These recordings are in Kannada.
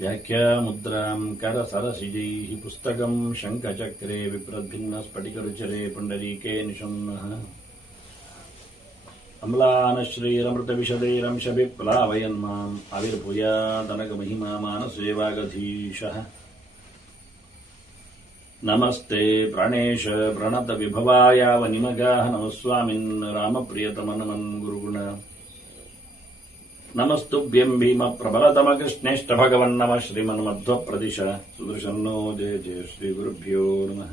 ವ್ಯಾಖ್ಯಾಮುದ್ರಾಂ ಕರಸರಸಿಜೈಃ ಪುಸ್ತಕಂ ಶಂಖಚಕ್ರೆ ವಿಪ್ರದ್ಭಿನ್ನ ಸ್ಫಟಿಕರುಚರೆ ಪುಂಡರೀಕೆ ನಿಶನ್ನಃ ಅಮ್ಲಾನಶ್ರೀರಮೃತವಿಶದೈರಂಶಭಿಪ್ಲಾವಯನ್ಮಾಂ ಆವಿರ್ಭೂಯಾದನಗಮಹಿಮಾ ಮಾನಸೇವಾಗಧೀಶಃ ನಮಸ್ತೆ ಪ್ರಾಣೇಶ ಪ್ರಣತ ವಿಭವಾಯಾವ ನಿಮಗಾಹ ನಮಸ್ವಾಮಿನ್ ರಾಮಪ್ರಿಯತಮನಮನ್ ಗುರುಗುಣ ನಮಸ್ತುಭ್ಯಂ ಭೀಮ ಪ್ರಬಲತಮ ಕೃಷ್ಣೇಷ್ಟ ಭಗವನ್ನಮ ಶ್ರೀಮನ್ಮಧ್ವ ಪ್ರದಿಶ ಸುದರ್ಶನ್ನೋ ಜಯ ಜಯ ಶ್ರೀ ಗುರುಭ್ಯೋ ನಮಃ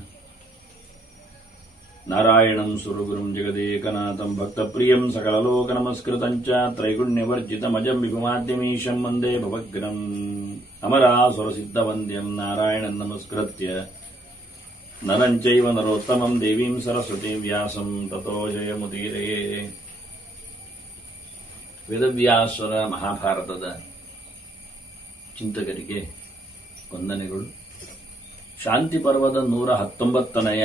ನಾರಾಯಣಂ ಸುರಗುರುಂ ಜಗದೇಕನಾಥಂ ಭಕ್ತಪ್ರಿಯಂ ಸಕಲಲೋಕ ನಮಸ್ಕೃತಂ ಚ ತ್ರೈಗುಣ್ಯವರ್ಜಿತಮಜಂ ವಿಭುಮಾದ್ಯಮೀಶಂ ವಂದೇ ಭವಗ್ರಂ ಅಮರಾಸುರಸಿದ್ಧವಂದ್ಯಂ ನಾರಾಯಣಂ ನಮಸ್ಕೃತ್ಯ ನರಂ ಚೈವ ನರೋತ್ತಮಂ ದೇವೀಂ ಸರಸ್ವತೀಂ ವ್ಯಾಸಂ ತತೋ ಜಯಮುದೀರಯೇ. ವೇದವ್ಯಾಸರ ಮಹಾಭಾರತದ ಚಿಂತಕರಿಗೆ ವಂದನೆಗಳು. ಶಾಂತಿ ಪರ್ವದ 119ನೇ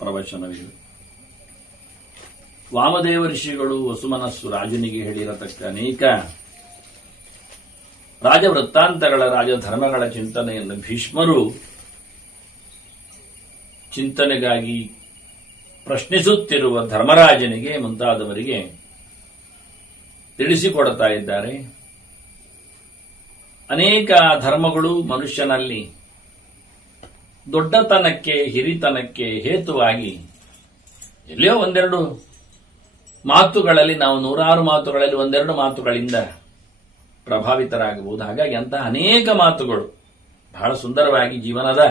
ಪ್ರವಚನವಿದು. ವಾಮದೇವ ಋಷಿಗಳು ವಸುಮನಸ್ಸು ರಾಜನಿಗೆ ಹೇಳಿರತಕ್ಕ ಅನೇಕ ರಾಜವೃತ್ತಾಂತಗಳ ರಾಜಧರ್ಮಗಳ ಚಿಂತನೆಯನ್ನು ಭೀಷ್ಮರು ಚಿಂತನೆಗಾಗಿ ಪ್ರಶ್ನಿಸುತ್ತಿರುವ ಧರ್ಮರಾಜನಿಗೆ ಮುಂತಾದವರಿಗೆ ತಿಳಿಸಿಕೊಡ್ತಾ ಇದ್ದಾರೆ. ಅನೇಕ ಧರ್ಮಗಳು ಮನುಷ್ಯನಲ್ಲಿ ದೊಡ್ಡತನಕ್ಕೆ ಹಿರಿತನಕ್ಕೆ ಹೇತುವಾಗಿ ಎಲ್ಲಿಯೋ ಒಂದೆರಡು ಮಾತುಗಳಲ್ಲಿ, ನಾವು ನೂರಾರು ಮಾತುಗಳಲ್ಲಿ ಒಂದೆರಡು ಮಾತುಗಳಿಂದ ಪ್ರಭಾವಿತರಾಗಬಹುದು. ಹಾಗಾಗಿ ಅಂತಹ ಅನೇಕ ಮಾತುಗಳು ಬಹಳ ಸುಂದರವಾಗಿ ಜೀವನದ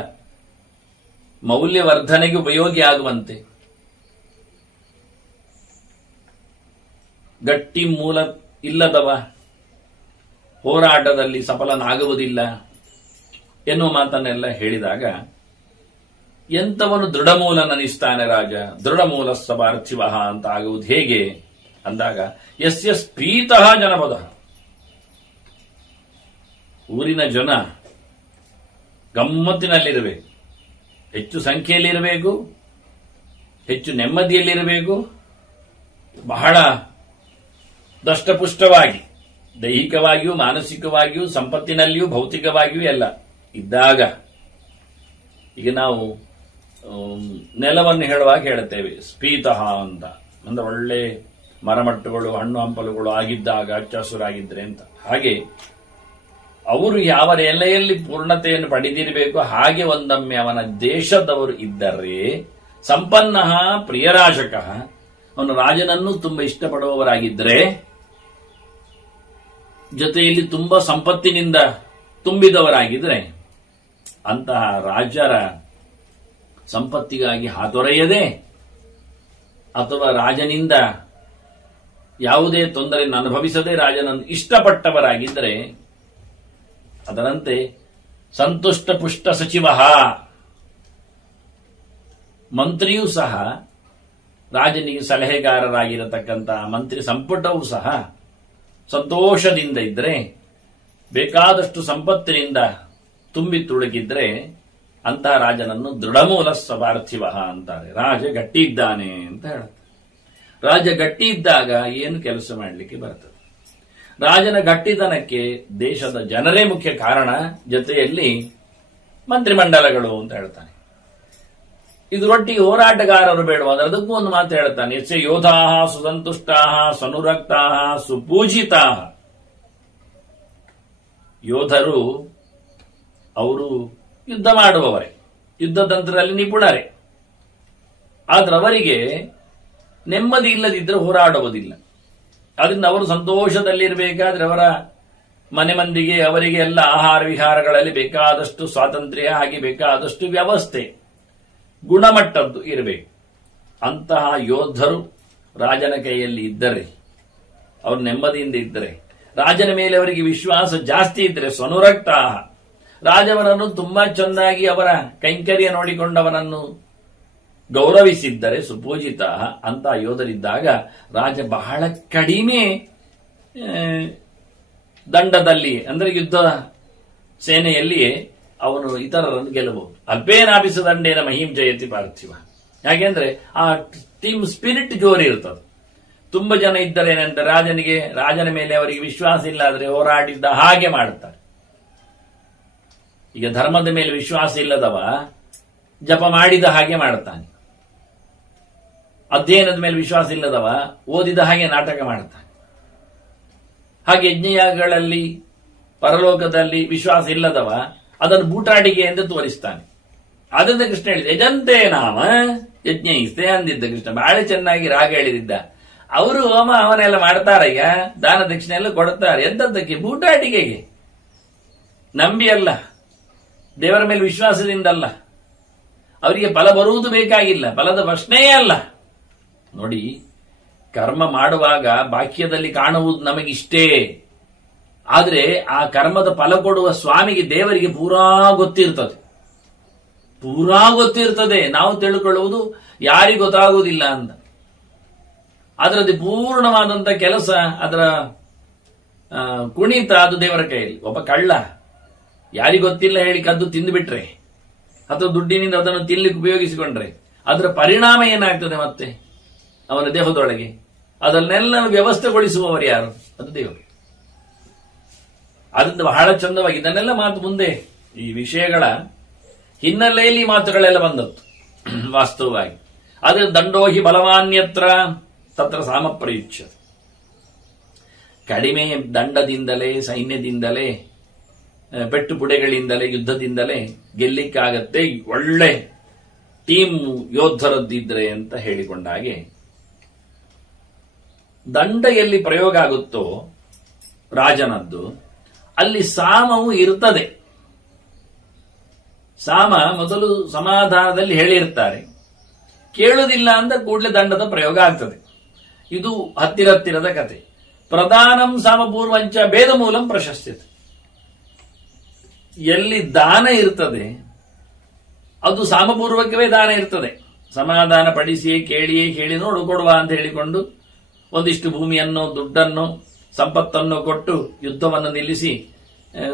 ಮೌಲ್ಯವರ್ಧನೆಗೆ ಉಪಯೋಗಿ ಆಗುವಂತೆ, ಗಟ್ಟಿ ಮೂಲ ಇಲ್ಲದವ ಹೋರಾಟದಲ್ಲಿ ಸಫಲನಾಗುವುದಿಲ್ಲ ಎನ್ನುವ ಮಾತನ್ನೆಲ್ಲ ಹೇಳಿದಾಗ, ಎಂತವನು ದೃಢಮೂಲನನಿಸ್ತಾನೆ ರಾಜ, ದೃಢಮೂಲ ಸಪಾರ್ಥಿವ ಅಂತ ಆಗುವುದು ಹೇಗೆ ಅಂದಾಗ, ಯಸ್ಯ ಸ್ಫೀತಃ ಜನಪದ, ಊರಿನ ಜನ ಗಮ್ಮತ್ತಿನಲ್ಲಿರಬೇಕು, ಹೆಚ್ಚು ಸಂಖ್ಯೆಯಲ್ಲಿರಬೇಕು, ಹೆಚ್ಚು ನೆಮ್ಮದಿಯಲ್ಲಿರಬೇಕು, ಬಹಳ ದಷ್ಟಪುಷ್ಟವಾಗಿ ದೈಹಿಕವಾಗಿಯೂ ಮಾನಸಿಕವಾಗಿಯೂ ಸಂಪತ್ತಿನಲ್ಲಿಯೂ ಭೌತಿಕವಾಗಿಯೂ ಎಲ್ಲ ಇದ್ದಾಗ, ಈಗ ನಾವು ನೆಲವನ್ನು ಹೇಳುವಾಗ ಹೇಳುತ್ತೇವೆ ಸ್ಫೀತಃ ಅಂತ, ಅಂದ್ರೆ ಒಳ್ಳೆ ಮರಮಟ್ಟುಗಳು ಹಣ್ಣು ಹಂಪಲುಗಳು ಆಗಿದ್ದಾಗ ಹಚ್ಚ ಹಸುರಾಗಿದ್ರೆ ಅಂತ. ಹಾಗೆ ಅವರು ಯಾವ ನೆಲೆಯಲ್ಲಿ ಪೂರ್ಣತೆಯನ್ನು ಪಡೆದಿರಬೇಕು ಹಾಗೆ ಒಂದೊಮ್ಮೆ ಅವನ ದೇಶದವರು ಇದ್ದರೆ ಸಂಪನ್ನ ಪ್ರಿಯರಾಜಕ, ಅವನು ರಾಜನನ್ನು ತುಂಬಾ ಇಷ್ಟಪಡುವವರಾಗಿದ್ದರೆ, ಜೊತೆಯಲ್ಲಿ ತುಂಬಾ ಸಂಪತ್ತಿನಿಂದ ತುಂಬಿದವರಾಗಿದ್ರೆ, ಅಂತಹ ರಾಜರ ಸಂಪತ್ತಿಗಾಗಿ ಹಾತೊರೆಯದೆ ಅಥವಾ ರಾಜನಿಂದ ಯಾವುದೇ ತೊಂದರೆಯನ್ನು ಅನುಭವಿಸದೆ ರಾಜನನ್ನು ಇಷ್ಟಪಟ್ಟವರಾಗಿದ್ದರೆ, ಅದರಂತೆ ಸಂತುಷ್ಟ ಪುಷ್ಟ ಸಚಿವ ಮಂತ್ರಿಯೂ ಸಹ, ರಾಜನಿಗೆ ಸಲಹೆಗಾರರಾಗಿರತಕ್ಕಂತಹ ಮಂತ್ರಿ ಸಂಪುಟವೂ ಸಹ ಸಂತೋಷದಿಂದ ಇದ್ರೆ, ಬೇಕಾದಷ್ಟು ಸಂಪತ್ತಿನಿಂದ ತುಂಬಿ ತುಳುಕಿದ್ರೆ, ಅಂತಹ ರಾಜನನ್ನು ದೃಢಮೂಲ ಸಪಾರ್ಥಿವ ಅಂತಾರೆ. ರಾಜ ಗಟ್ಟಿ ಇದ್ದಾನೆ ಅಂತ ಹೇಳುತ್ತೆ. ರಾಜ ಗಟ್ಟಿ ಇದ್ದಾಗ ಏನು ಕೆಲಸ ಮಾಡಲಿಕ್ಕೆ ಬರ್ತದೆ. ರಾಜನ ಗಟ್ಟಿತನಕ್ಕೆ ದೇಶದ ಜನರೇ ಮುಖ್ಯ ಕಾರಣ, ಜೊತೆಯಲ್ಲಿ ಮಂತ್ರಿಮಂಡಲಗಳು ಅಂತ ಹೇಳ್ತಾನೆ. ಇದರೊಟ್ಟಿಗೆ ಹೋರಾಟಗಾರರು ಬೇಡವಾದ್ರೆ ಅದಕ್ಕೂ ಒಂದು ಮಾತು ಹೇಳ್ತಾನೆ, ಯಸ್ಯ ಯೋಧಾ ಸುಸಂತುಷ್ಟಾ ಸನುರಕ್ತಾ ಸುಪೂಜಿತಾ. ಯೋಧರು ಅವರು ಯುದ್ಧ ಮಾಡುವವರೇ, ಯುದ್ಧತಂತ್ರದಲ್ಲಿ ನಿಪುಣರೇ, ಆದ್ರೆ ಅವರಿಗೆ ನೆಮ್ಮದಿ ಇಲ್ಲದಿದ್ದರೆ ಹೋರಾಡುವುದಿಲ್ಲ. ಅದರಿಂದ ಅವರು ಸಂತೋಷದಲ್ಲಿರಬೇಕಾದ್ರೆ ಅವರ ಮನೆ ಮಂದಿಗೆ ಅವರಿಗೆ ಎಲ್ಲ ಆಹಾರ ವಿಹಾರಗಳಲ್ಲಿ ಬೇಕಾದಷ್ಟು ಸ್ವಾತಂತ್ರ್ಯ, ಹಾಗೆ ಬೇಕಾದಷ್ಟು ವ್ಯವಸ್ಥೆ ಗುಣಮಟ್ಟದ್ದು ಇರಬೇಕು. ಅಂತಹ ಯೋಧರು ರಾಜನ ಕೈಯಲ್ಲಿ ಇದ್ದರೆ, ಅವರು ನೆಮ್ಮದಿಯಿಂದ ಇದ್ದರೆ, ರಾಜನ ಮೇಲೆ ಅವರಿಗೆ ವಿಶ್ವಾಸ ಜಾಸ್ತಿ ಇದ್ದರೆ, ಸ್ವನುರಕ್ತ ರಾಜವರನ್ನು ತುಂಬಾ ಚೆನ್ನಾಗಿ ಅವರ ಕೈಂಕರ್ಯ ನೋಡಿಕೊಂಡವನನ್ನು ಗೌರವಿಸಿದ್ದರೆ, ಸುಪೂಜಿತ ಅಂತ ಯೋಧರಿದ್ದಾಗ ರಾಜ ಬಹಳ ಕಡಿಮೆ ದಂಡದಲ್ಲಿ, ಅಂದರೆ ಯುದ್ಧ ಸೇನೆಯಲ್ಲಿಯೇ ಅವನು ಇತರರನ್ನು ಗೆಲ್ಲಬಹುದು. ಅಲ್ಪೇನಾಭಿಸ ದಂಡೇನ ಮಹಿಂ ಜಯತಿ ಪಾರ್ಥಿವ. ಯಾಕೆಂದ್ರೆ ಆ ಟೀಮ್ ಸ್ಪಿರಿಟ್ ಜೋರಿ ಇರ್ತದೆ. ತುಂಬ ಜನ ಇದ್ದರೇನಂತ ರಾಜನ ಮೇಲೆ ಅವರಿಗೆ ವಿಶ್ವಾಸ ಇಲ್ಲ ಆದ್ರೆ ಹೋರಾಡಿದ್ದ ಹಾಗೆ ಮಾಡುತ್ತಾರೆ. ಈಗ ಧರ್ಮದ ಮೇಲೆ ವಿಶ್ವಾಸ ಇಲ್ಲದವ ಜಪ ಮಾಡಿದ ಹಾಗೆ ಮಾಡುತ್ತಾನೆ, ಅಧ್ಯಯನದ ಮೇಲೆ ವಿಶ್ವಾಸ ಇಲ್ಲದವ ಓದಿದ ಹಾಗೆ ನಾಟಕ ಮಾಡುತ್ತಾನೆ. ಹಾಗೆ ಯಜ್ಞಯಾಗಗಳಲ್ಲಿ ಪರಲೋಕದಲ್ಲಿ ವಿಶ್ವಾಸ ಇಲ್ಲದವ ಅದನ್ನು ಬೂಟಾಟಿಕೆ ಎಂದು ತೋರಿಸ್ತಾನೆ. ಅದರಿಂದ ಕೃಷ್ಣ ಹೇಳಿದ ಯಜಂತೆ ನಾಮ ಯಜ್ಞಯಿಸ್ತೆ ಅಂದಿದ್ದ ಕೃಷ್ಣ. ಬಹಳ ಚೆನ್ನಾಗಿ ರಾಗ ಹೇಳಿದ್ದ. ಅವರು ಹೋಮ ಅವನೆಲ್ಲ ಮಾಡ್ತಾರ, ಈಗ ದಾನ ದಕ್ಷಿಣೆ ಎಲ್ಲ ಕೊಡುತ್ತಾರೆ. ಎಂತದ್ದಕ್ಕೆ? ಬೂಟಾಟಿಕೆಗೆ. ನಂಬಿ ಅಲ್ಲ, ದೇವರ ಮೇಲೆ ವಿಶ್ವಾಸದಿಂದಲ್ಲ. ಅವರಿಗೆ ಫಲ ಬರುವುದು ಬೇಕಾಗಿಲ್ಲ, ಫಲದ ಪ್ರಶ್ನೆಯೇ ಅಲ್ಲ. ನೋಡಿ, ಕರ್ಮ ಮಾಡುವಾಗ ಬಾಕ್ಯದಲ್ಲಿ ಕಾಣುವುದು ನಮಗಿಷ್ಟೇ, ಆದ್ರೆ ಆ ಕರ್ಮದ ಫಲ ಕೊಡುವ ಸ್ವಾಮಿಗೆ, ದೇವರಿಗೆ ಪೂರಾ ಗೊತ್ತಿರ್ತದೆ. ನಾವು ತಿಳ್ಕೊಳ್ಳುವುದು ಯಾರಿಗೂ ಗೊತ್ತಾಗುವುದಿಲ್ಲ ಅಂತ. ಅದರದ್ದು ಪೂರ್ಣವಾದಂತ ಕೆಲಸ, ಅದರ ಕುಣಿತ ಅದು ದೇವರ ಕೈಯಲ್ಲಿ. ಒಬ್ಬ ಕಳ್ಳ ಯಾರಿಗೂ ಗೊತ್ತಿಲ್ಲ ಹೇಳಿ ಕದ್ದು ತಿಂದುಬಿಟ್ರೆ ಅಥವಾ ದುಡ್ಡಿನಿಂದ ಅದನ್ನು ತಿನ್ಲಿಕ್ಕೆ ಉಪಯೋಗಿಸಿಕೊಂಡ್ರೆ ಅದರ ಪರಿಣಾಮ ಏನಾಗ್ತದೆ ಮತ್ತೆ ಅವನ ದೇಹದೊಳಗೆ? ಅದನ್ನೆಲ್ಲ ವ್ಯವಸ್ಥೆಗೊಳಿಸುವವರು ಯಾರು? ಅದು ದೇವರು. ಅದರಿಂದ ಬಹಳ ಚಂದವಾಗಿ ಇದನ್ನೆಲ್ಲ ಮಾತು ಮುಂದೆ ಈ ವಿಷಯಗಳ ಹಿನ್ನೆಲೆಯಲ್ಲಿ ಮಾತುಗಳೆಲ್ಲ ಬಂದದ್ದು ವಾಸ್ತವವಾಗಿ. ಆದ್ರೆ ದಂಡೋಹಿ ಬಲವಾನ್ಯತ್ರ ತತ್ರ ಸಾಮ ಪ್ರಯುಚ್ಯ. ಕಡಿಮೆ ದಂಡದಿಂದಲೇ, ಸೈನ್ಯದಿಂದಲೇ, ಪೆಟ್ಟು ಪುಡೆಗಳಿಂದಲೇ, ಯುದ್ಧದಿಂದಲೇ ಗೆಲ್ಲಿಕ್ಕಾಗತ್ತೆ ಒಳ್ಳೆ ಟೀಮ್ ಯೋಧರದ್ದಿದ್ರೆ ಅಂತ ಹೇಳಿಕೊಂಡ ಹಾಗೆ, ದಂಡ ಎಲ್ಲಿ ಪ್ರಯೋಗ ಆಗುತ್ತೋ ರಾಜನದ್ದು ಅಲ್ಲಿ ಸಾಮವು ಇರ್ತದೆ. ಸಾಮ ಮೊದಲು ಸಮಾಧಾನದಲ್ಲಿ ಹೇಳಿರ್ತಾರೆ, ಕೇಳುವುದಿಲ್ಲ ಅಂತ ಕೂಡಲೇ ದಂಡದ ಪ್ರಯೋಗ ಆಗ್ತದೆ. ಇದು ಹತ್ತಿರದ ಕತೆ. ಪ್ರಧಾನಂ ಸಾಮಪೂರ್ವಂಚ ಭೇದ ಮೂಲಂ ಪ್ರಶಸ್ತ್ಯತೆ. ಎಲ್ಲಿ ದಾನ ಇರ್ತದೆ ಅದು ಸಾಮಪೂರ್ವಕವೇ ದಾನ ಇರ್ತದೆ. ಸಮಾಧಾನ ಪಡಿಸಿಯೇ ಕೇಳಿ ನೋಡು ಕೊಡುವ ಅಂತ ಹೇಳಿಕೊಂಡು ಒಂದಿಷ್ಟು ಭೂಮಿಯನ್ನು, ದುಡ್ಡನ್ನು, ಸಂಪತ್ತನ್ನು ಕೊಟ್ಟು ಯುದ್ಧವನ್ನು ನಿಲ್ಲಿಸಿ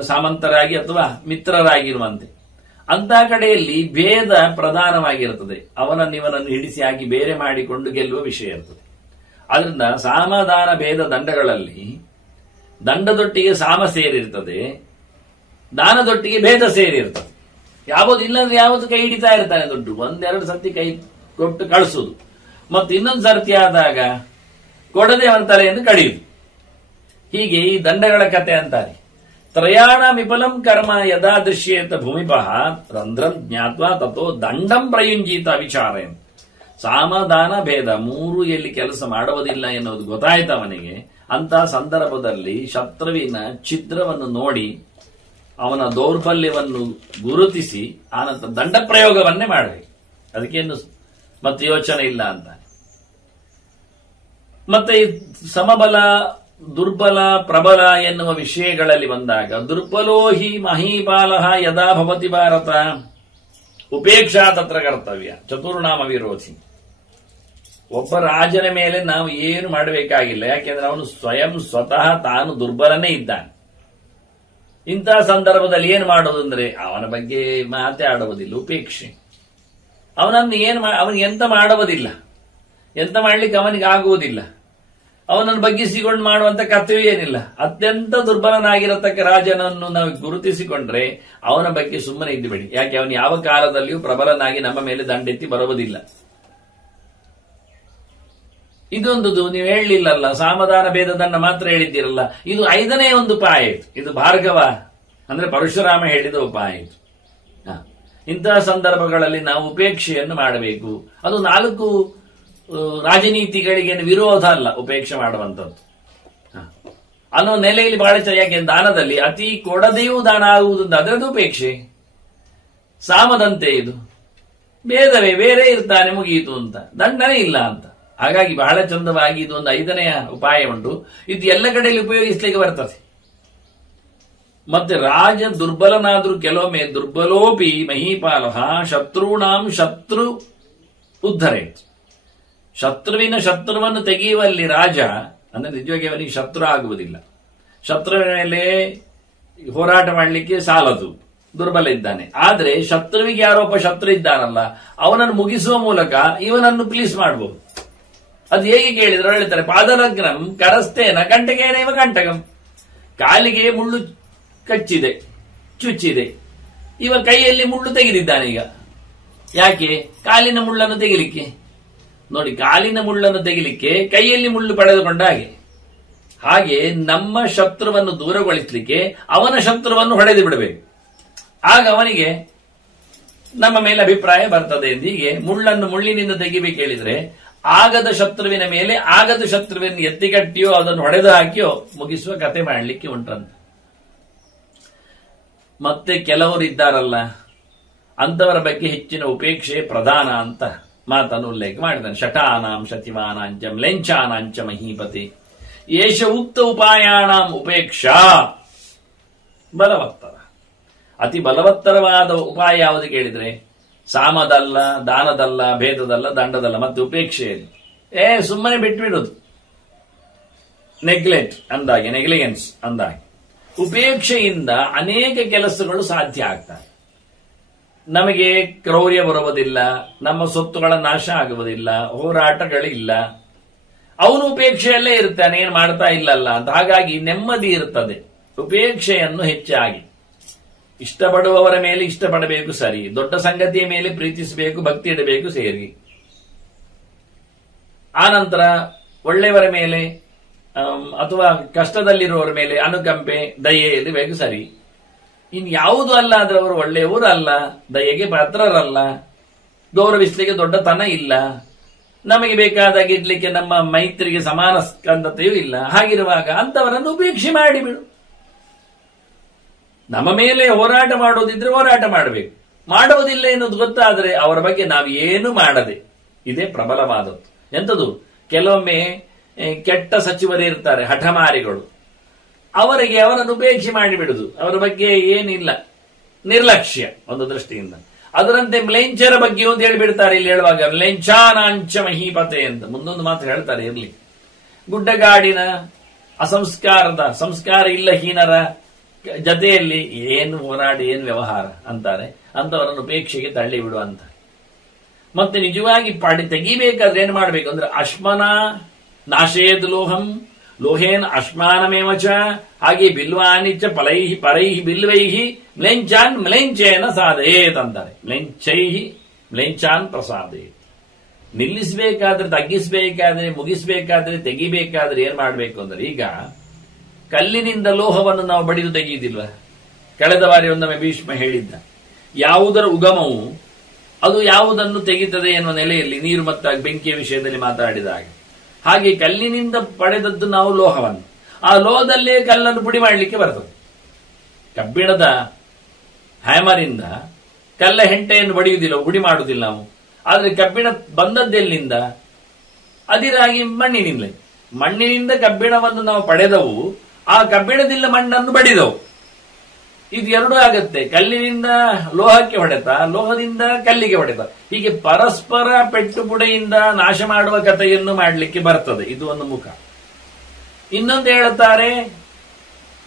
ಸಾಮಂತರಾಗಿ ಅಥವಾ ಮಿತ್ರರಾಗಿರುವಂತೆ ಅಂತ ಕಡೆಯಲ್ಲಿ ಭೇದ ಪ್ರಧಾನವಾಗಿರುತ್ತದೆ. ಅವನನ್ನಿವನನ್ನು ಹಿಡಿಸಿ ಹಾಕಿ ಬೇರೆ ಮಾಡಿಕೊಂಡು ಗೆಲ್ಲುವ ವಿಷಯ ಇರ್ತದೆ. ಆದ್ರಿಂದ ಸಾಮದಾನ ಭೇದ ದಂಡಗಳಲ್ಲಿ ದಂಡದೊಟ್ಟಿಗೆ ಸಾಮ ಸೇರಿರ್ತದೆ, ದಾನದೊಟ್ಟಿಗೆ ಭೇದ ಸೇರಿರ್ತದೆ. ಯಾವುದು ಇಲ್ಲಾಂದ್ರೆ ಯಾವುದು ಕೈ ಹಿಡಿತಾ ಇರ್ತಾನೆ ದುಡ್ಡು. ಒಂದೆರಡು ಸರ್ತಿ ಕೈ ಕೊಟ್ಟು ಕಳಿಸುವುದು, ಮತ್ತು ಇನ್ನೊಂದು ಸರ್ತಿ ಆದಾಗ ಕೊಡದೆ ಅವನ ತಲೆಯನ್ನು ಕಡಿಯುವುದು. ಹೀಗೆ ಈ ದಂಡಗಳ ಕತೆ ಅಂತಾರೆ. ತ್ರಯಾಣ ವಿಫಲಂ ಕರ್ಮ ಯದಾ ದೃಶ್ಯೇತ ಭೂಮಿಪಃ ರಂಧ್ರಂ ಜ್ಞಾತ್ವಾ ತಥೋ ದಂಡಂ ಪ್ರಯುಂಜೀತ ವಿಚಾರ. ಸಾಮದಾನ ಭೇದ ಮೂರು ಎಲ್ಲಿ ಕೆಲಸ ಮಾಡುವುದಿಲ್ಲ ಎನ್ನುವುದು ಗೊತ್ತಾಯ್ತು ಅವನಿಗೆ. ಅಂತಹ ಸಂದರ್ಭದಲ್ಲಿ ಶತ್ರುವಿನ ಛಿದ್ರವನ್ನು ನೋಡಿ ಅವನ ದೌರ್ಬಲ್ಯವನ್ನು ಗುರುತಿಸಿ ಆನಂತರ ದಂಡ ಪ್ರಯೋಗವನ್ನೇ ಮಾಡಬೇಕು. ಅದಕ್ಕೇನು ಮತ್ತೆ ಯೋಚನೆ ಇಲ್ಲ ಅಂತ. ಮತ್ತೆ ಸಮಬಲ, ದುರ್ಬಲ, ಪ್ರಬಲ ಎನ್ನುವ ವಿಷಯಗಳಲ್ಲಿ ಬಂದಾಗ ದುರ್ಬಲೋ ಹಿ ಮಹೀಪಾಲ ಯದಾ ಭವತಿ ಭಾರತ ಉಪೇಕ್ಷಾ ತತ್ರ ಕರ್ತವ್ಯ ಚತುರ್ನಾಮ ವಿರೋಧಿ. ಒಬ್ಬ ರಾಜನ ಮೇಲೆ ನಾವು ಏನು ಮಾಡಬೇಕಾಗಿಲ್ಲ, ಯಾಕೆಂದ್ರೆ ಅವನು ಸ್ವತಃ ತಾನು ದುರ್ಬಲನೇ ಇದ್ದಾನೆ. ಇಂತಹ ಸಂದರ್ಭದಲ್ಲಿ ಏನು ಮಾಡೋದು ಅಂದ್ರೆ ಅವನ ಬಗ್ಗೆ ಮಾತೇ ಆಡುವುದಿಲ್ಲ, ಉಪೇಕ್ಷೆ. ಅವನಿಗೆ ಎಂತ ಮಾಡುವುದಿಲ್ಲ, ಎಂತ ಮಾಡ್ಲಿಕ್ಕೆ ಅವನಿಗೆ ಆಗುವುದಿಲ್ಲ. ಅವನನ್ನು ಬಗ್ಗಿಸಿಕೊಂಡು ಮಾಡುವಂತ ಕರ್ತವ್ಯ ಏನಿಲ್ಲ. ಅತ್ಯಂತ ದುರ್ಬಲನಾಗಿರತಕ್ಕ ರಾಜನನ್ನು ನಾವು ಗುರುತಿಸಿಕೊಂಡ್ರೆ ಅವನ ಬಗ್ಗೆ ಸುಮ್ಮನೆ ಇದ್ದುಬೇಡಿ. ಯಾಕೆ ಅವನು ಯಾವ ಕಾಲದಲ್ಲಿಯೂ ಪ್ರಬಲನಾಗಿ ನಮ್ಮ ಮೇಲೆ ದಂಡೆತ್ತಿ ಬರುವುದಿಲ್ಲ. ಇದೊಂದು ನೀವು ಹೇಳಲಿಲ್ಲಲ್ಲ, ಸಾಮದಾನ ಭೇದ ದಂಡ ಮಾತ್ರ ಹೇಳಿದ್ದೀರಲ್ಲ, ಇದು 5ನೇ ಒಂದು ಉಪಾಯ ಇತ್ತು. ಇದು ಭಾರ್ಗವ ಅಂದ್ರೆ ಪರಶುರಾಮ ಹೇಳಿದ ಉಪಾಯ ಇತ್ತು. ಇಂತಹ ಸಂದರ್ಭಗಳಲ್ಲಿ ನಾವು ಉಪೇಕ್ಷೆಯನ್ನು ಮಾಡಬೇಕು. ಅದು 4 ರಾಜನೀತಿಗಳಿಗೆ ವಿರೋಧ ಅಲ್ಲ ಉಪೇಕ್ಷೆ ಮಾಡುವಂಥದ್ದು ಅನ್ನೋ ನೆಲೆಯಲ್ಲಿ ಬಹಳ ಯಾಕೆ ದಾನದಲ್ಲಿ ಅತಿ ಕೊಡದೆಯೂ ದಾನ ಆಗುವುದಂತ ಅದರದ್ದು ಉಪೇಕ್ಷೆ. ಸಾಮದಂತೆ ಇದು ಭೇದವೇ, ಬೇರೆ ಇರ್ತಾನೆ ಮುಗಿಯಿತು ಅಂತ, ದಂಡನೇ ಇಲ್ಲ ಅಂತ. ಹಾಗಾಗಿ ಬಹಳ ಚಂದವಾಗಿ ಇದು ಒಂದು 5ನೇ ಉಪಾಯ ಉಂಟು. ಇದು ಎಲ್ಲ ಕಡೆಯಲ್ಲಿ ಉಪಯೋಗಿಸ್ಲಿಕ್ಕೆ ಬರ್ತದೆ. ಮತ್ತೆ ರಾಜ ದುರ್ಬಲನಾದ್ರೂ ಕೆಲವೊಮ್ಮೆ ದುರ್ಬಲೋಪಿ ಮಹೀಪಾಲ ಶತ್ರುಣಾಂ ಶತ್ರು ಉದ್ಧರೇತ್. ಶತ್ರುವನ್ನು ತೆಗೆಯುವಲ್ಲಿ ರಾಜ ಅಂದ್ರೆ ನಿಜವಾಗಿ ಅವನಿಗೆ ಶತ್ರು ಆಗುವುದಿಲ್ಲ. ಶತ್ರುವಿನ ಮೇಲೆ ಹೋರಾಟ ಮಾಡಲಿಕ್ಕೆ ಸಾಲದು, ದುರ್ಬಲ ಇದ್ದಾನೆ. ಆದ್ರೆ ಶತ್ರುವಿಗೆ ಯಾರೊಬ್ಬ ಶತ್ರು ಇದ್ದಾನಲ್ಲ, ಅವನನ್ನು ಮುಗಿಸುವ ಮೂಲಕ ಇವನನ್ನು ಪ್ಲೀಸ್ ಮಾಡಬಹುದು. ಅದು ಹೇಗೆ ಕೇಳಿದ್ರು ಹೇಳ್ತಾರೆ, ಪಾದಲಗ್ನಂ ಕರಸ್ತೇನ ಕಂಟಕೇನೇವ ಕಂಟಕಂ. ಕಾಲಿಗೆ ಮುಳ್ಳು ಕಚ್ಚಿದೆ, ಚುಚ್ಚಿದೆ, ಇವ ಕೈಯಲ್ಲಿ ಮುಳ್ಳು ತೆಗೆದಿದ್ದಾನೀಗ. ಯಾಕೆ? ಕಾಲಿನ ಮುಳ್ಳನ್ನು ತೆಗಿಲಿಕ್ಕೆ. ನೋಡಿ, ಕಾಲಿನ ಮುಳ್ಳನ್ನು ತೆಗಿಲಿಕ್ಕೆ ಕೈಯಲ್ಲಿ ಮುಳ್ಳು ಪಡೆದುಕೊಂಡ ಹಾಗೆ ನಮ್ಮ ಶತ್ರುವನ್ನು ದೂರಗೊಳಿಸಲಿಕ್ಕೆ ಅವನ ಶತ್ರುವನ್ನು ಹೊಡೆದು ಬಿಡಬೇಕು. ಆಗ ಅವನಿಗೆ ನಮ್ಮ ಮೇಲೆ ಅಭಿಪ್ರಾಯ ಬರ್ತದೆ ಎಂದು. ಹೀಗೆ ಮುಳ್ಳನ್ನು ಮುಳ್ಳಿನಿಂದ ತೆಗಿಬೇಕು ಹೇಳಿದ್ರೆ ಆಗದ ಶತ್ರುವಿನ ಮೇಲೆ ಆಗದ ಶತ್ರುವಿನ ಎತ್ತಿಕಟ್ಟಿಯೋ ಅದನ್ನು ಹೊಡೆದು ಹಾಕಿಯೋ ಮುಗಿಸುವ ಕತೆ ಮಾಡಲಿಕ್ಕೆ ಉಂಟಂತ. ಮತ್ತೆ ಕೆಲವರು ಇದ್ದಾರಲ್ಲ, ಅಂತವರ ಬಗ್ಗೆ ಹೆಚ್ಚಿನ ಉಪೇಕ್ಷೆ ಪ್ರಧಾನ ಅಂತ ಮಾತನ್ನು ಉಲ್ಲೇಖ ಮಾಡಿದ್ದಾನೆ. ಶಟಾನಾಂ ಶತಿಮಾನಾಂಚ ಮ್ಲೇಂಚಾನಾಂಚ ಮಹೀಪತಿ ಏಷ ಉಕ್ತ ಉಪಾಯಾಣಾಂ ಉಪೇಕ್ಷಾ. ಬಲವತ್ತರ, ಅತಿ ಬಲವತ್ತರವಾದ ಉಪಾಯ ಯಾವುದು ಕೇಳಿದ್ರೆ ಸಾಮದಲ್ಲ, ದಾನದಲ್ಲ, ಭೇದದಲ್ಲ, ದಂಡದಲ್ಲ, ಮತ್ತೆ ಉಪೇಕ್ಷೆಯಲ್ಲಿ ಸುಮ್ಮನೆ ಬಿಟ್ಬಿಡುದು. ನೆಗ್ಲಿಗೆನ್ಸ್ ಅಂದಾಗೆ ಉಪೇಕ್ಷೆಯಿಂದ ಅನೇಕ ಕೆಲಸಗಳು ಸಾಧ್ಯ ಆಗ್ತವೆ. ನಮಗೆ ಕ್ರೌರ್ಯ ಬರುವುದಿಲ್ಲ, ನಮ್ಮ ಸೊತ್ತುಗಳ ನಾಶ ಆಗುವುದಿಲ್ಲ, ಹೋರಾಟಗಳಿಲ್ಲ. ಅವನು ಉಪೇಕ್ಷೆಯಲ್ಲೇ ಇರ್ತಾನೆ, ಏನು ಮಾಡ್ತಾ ಇಲ್ಲಲ್ಲ ಅಂತ. ಹಾಗಾಗಿ ನೆಮ್ಮದಿ ಇರ್ತದೆ. ಉಪೇಕ್ಷೆಯನ್ನು ಹೆಚ್ಚಾಗಿ ಇಷ್ಟಪಡುವವರ ಮೇಲೆ ಇಷ್ಟಪಡಬೇಕು ಸರಿ, ದೊಡ್ಡ ಸಂಗತಿಯ ಮೇಲೆ ಪ್ರೀತಿಸಬೇಕು, ಭಕ್ತಿ ಇಡಬೇಕು ಸೇರಿ. ಆನಂತರ ಒಳ್ಳೆಯವರ ಮೇಲೆ ಅಥವಾ ಕಷ್ಟದಲ್ಲಿರುವವರ ಮೇಲೆ ಅನುಕಂಪೆ, ದಯೆ ಇರಬೇಕು ಸರಿ. ಇನ್ ಯಾವುದು ಅಲ್ಲ ಆದ್ರೆ ಅವರು ಒಳ್ಳೆಯವರು ಅಲ್ಲ, ದಯೆಗೆ ಪಾತ್ರರಲ್ಲ, ಗೌರವಿಸ್ಲಿಕ್ಕೆ ದೊಡ್ಡತನ ಇಲ್ಲ, ನಮಗೆ ಬೇಕಾದಾಗ ಇಡ್ಲಿಕ್ಕೆ ನಮ್ಮ ಮೈತ್ರಿಗೆ ಸಮಾನ ಸ್ಕಂದತೆಯೂ ಇಲ್ಲ. ಹಾಗಿರುವಾಗ ಅಂತವರನ್ನು ಉಪೇಕ್ಷೆ ಮಾಡಿಬಿಡು. ನಮ್ಮ ಮೇಲೆ ಹೋರಾಟ ಮಾಡೋದಿದ್ರೆ ಹೋರಾಟ ಮಾಡಬೇಕು, ಮಾಡುವುದಿಲ್ಲ ಎನ್ನುವುದು ಗೊತ್ತಾದ್ರೆ ಅವರ ಬಗ್ಗೆ ನಾವು ಏನು ಮಾಡದೆ. ಇದೇ ಪ್ರಬಲವಾದದ್ದು. ಎಂಥದ್ದು? ಕೆಲವೊಮ್ಮೆ ಕೆಟ್ಟ ಸಚಿವರು ಇರ್ತಾರೆ, ಹಠಮಾರಿಗಳು. ಅವರನ್ನು ಉಪೇಕ್ಷೆ ಮಾಡಿಬಿಡುದು, ಅವರ ಬಗ್ಗೆ ಏನಿಲ್ಲ, ನಿರ್ಲಕ್ಷ್ಯ ಒಂದು ದೃಷ್ಟಿಯಿಂದ. ಅದರಂತೆ ಮ್ಲೇಂಚರ ಬಗ್ಗೆ ಒಂದು ಹೇಳಿಬಿಡ್ತಾರೆ. ಇಲ್ಲಿ ಹೇಳುವಾಗ ಮ್ಲೇಂಚಾನಾಂಚ ಮಹೀಪತೆ ಅಂತ ಮುಂದೊಂದು ಮಾತು ಹೇಳ್ತಾರೆ. ಇರ್ಲಿ, ಗುಡ್ಡಗಾಡಿನ ಅಸಂಸ್ಕಾರದ, ಸಂಸ್ಕಾರ ಇಲ್ಲ ಹೀನರ ಜತೆಯಲ್ಲಿ ಏನು ಹೋರಾಡಿ ಏನು ವ್ಯವಹಾರ ಅಂತಾರೆ. ಅಂತವರನ್ನು ಉಪೇಕ್ಷೆಗೆ ತಳ್ಳಿ ಬಿಡು ಅಂತ. ಮತ್ತೆ ನಿಜವಾಗಿ ತೆಗಿಬೇಕಾದ್ರೆ ಏನ್ ಮಾಡ್ಬೇಕು ಅಂದ್ರೆ ಅಶ್ಮನ ನಾಶೇದ್ ಲೋಹಂ ಲೋಹೇನ ಅಶ್ಮಾನಮೇವಚ. ಹಾಗೆ ಬಿಲ್ವಾನಿಚ ಪಲೈಹಿ ಪರೈಹಿ ಬಿಲ್ವೈಹಿ ಮ್ಲೇಂಚಾನ್ ಮ್ಲೇಂಚೇನ ಸಾಧೇತ್ ಅಂತಾರೆ. ಮ್ಲೇಂಚೈಹಿ ಮ್ಲೇಂಚಾನ್ ಪ್ರಸಾದೇತ್. ನಿಲ್ಲಿಸಬೇಕಾದ್ರೆ, ತಗ್ಗಿಸಬೇಕಾದ್ರೆ, ಮುಗಿಸಬೇಕಾದ್ರೆ, ತೆಗಿಬೇಕಾದ್ರೆ ಏನ್ ಮಾಡ್ಬೇಕು ಅಂದ್ರೆ, ಈಗ ಕಲ್ಲಿನಿಂದ ಲೋಹವನ್ನು ನಾವು ಬಡಿದು ತೆಗೆಯುವುದಿಲ್ವ? ಕಳೆದ ಬಾರಿ ಒಂದೊಮ್ಮೆ ಭೀಷ್ಮ ಹೇಳಿದ್ದ, ಯಾವುದರ ಉಗಮವು ಅದು ಯಾವುದನ್ನು ತೆಗೆಯುತ್ತದೆ ಎನ್ನುವ ನೆಲೆಯಲ್ಲಿ ನೀರು ಮತ್ತು ಬೆಂಕಿಯ ವಿಷಯದಲ್ಲಿ ಮಾತಾಡಿದಾಗ, ಹಾಗೆ ಕಲ್ಲಿನಿಂದ ಪಡೆದದ್ದು ನಾವು ಲೋಹವನ್ನು, ಆ ಲೋಹದಲ್ಲೇ ಕಲ್ಲನ್ನು ಪುಡಿ ಮಾಡಲಿಕ್ಕೆ ಬರ್ತದೆ. ಕಬ್ಬಿಣದ ಹ್ಯಾಮರಿಂದ ಕಲ್ಲ ಹೆಂಟೆಯನ್ನು ಬಡಿಯುವುದಿಲ್ಲ, ಪುಡಿ ಮಾಡುವುದಿಲ್ಲ ನಾವು. ಆದ್ರೆ ಕಬ್ಬಿಣ ಬಂದದ್ದೆಲ್ಲಿಂದ? ಅದಿರಾಗಿ ಮಣ್ಣಿನಿಂದ ಕಬ್ಬಿಣವನ್ನು ನಾವು ಪಡೆದವು, ಆ ಕಬ್ಬಿಣದಿಂದ ಮಣ್ಣನ್ನು ಬಡಿದವು. ಇದು ಎರಡೂ ಆಗತ್ತೆ. ಕಲ್ಲಿನಿಂದ ಲೋಹಕ್ಕೆ ಹೊಡೆತ, ಲೋಹದಿಂದ ಕಲ್ಲಿಗೆ ಹೊಡೆತ. ಹೀಗೆ ಪರಸ್ಪರ ಪೆಟ್ಟುಪುಡೆಯಿಂದ ನಾಶ ಮಾಡುವ ಕಥೆಯನ್ನು ಮಾಡಲಿಕ್ಕೆ ಬರ್ತದೆ. ಇದು ಒಂದು ಮುಖ. ಇನ್ನೊಂದು ಹೇಳುತ್ತಾರೆ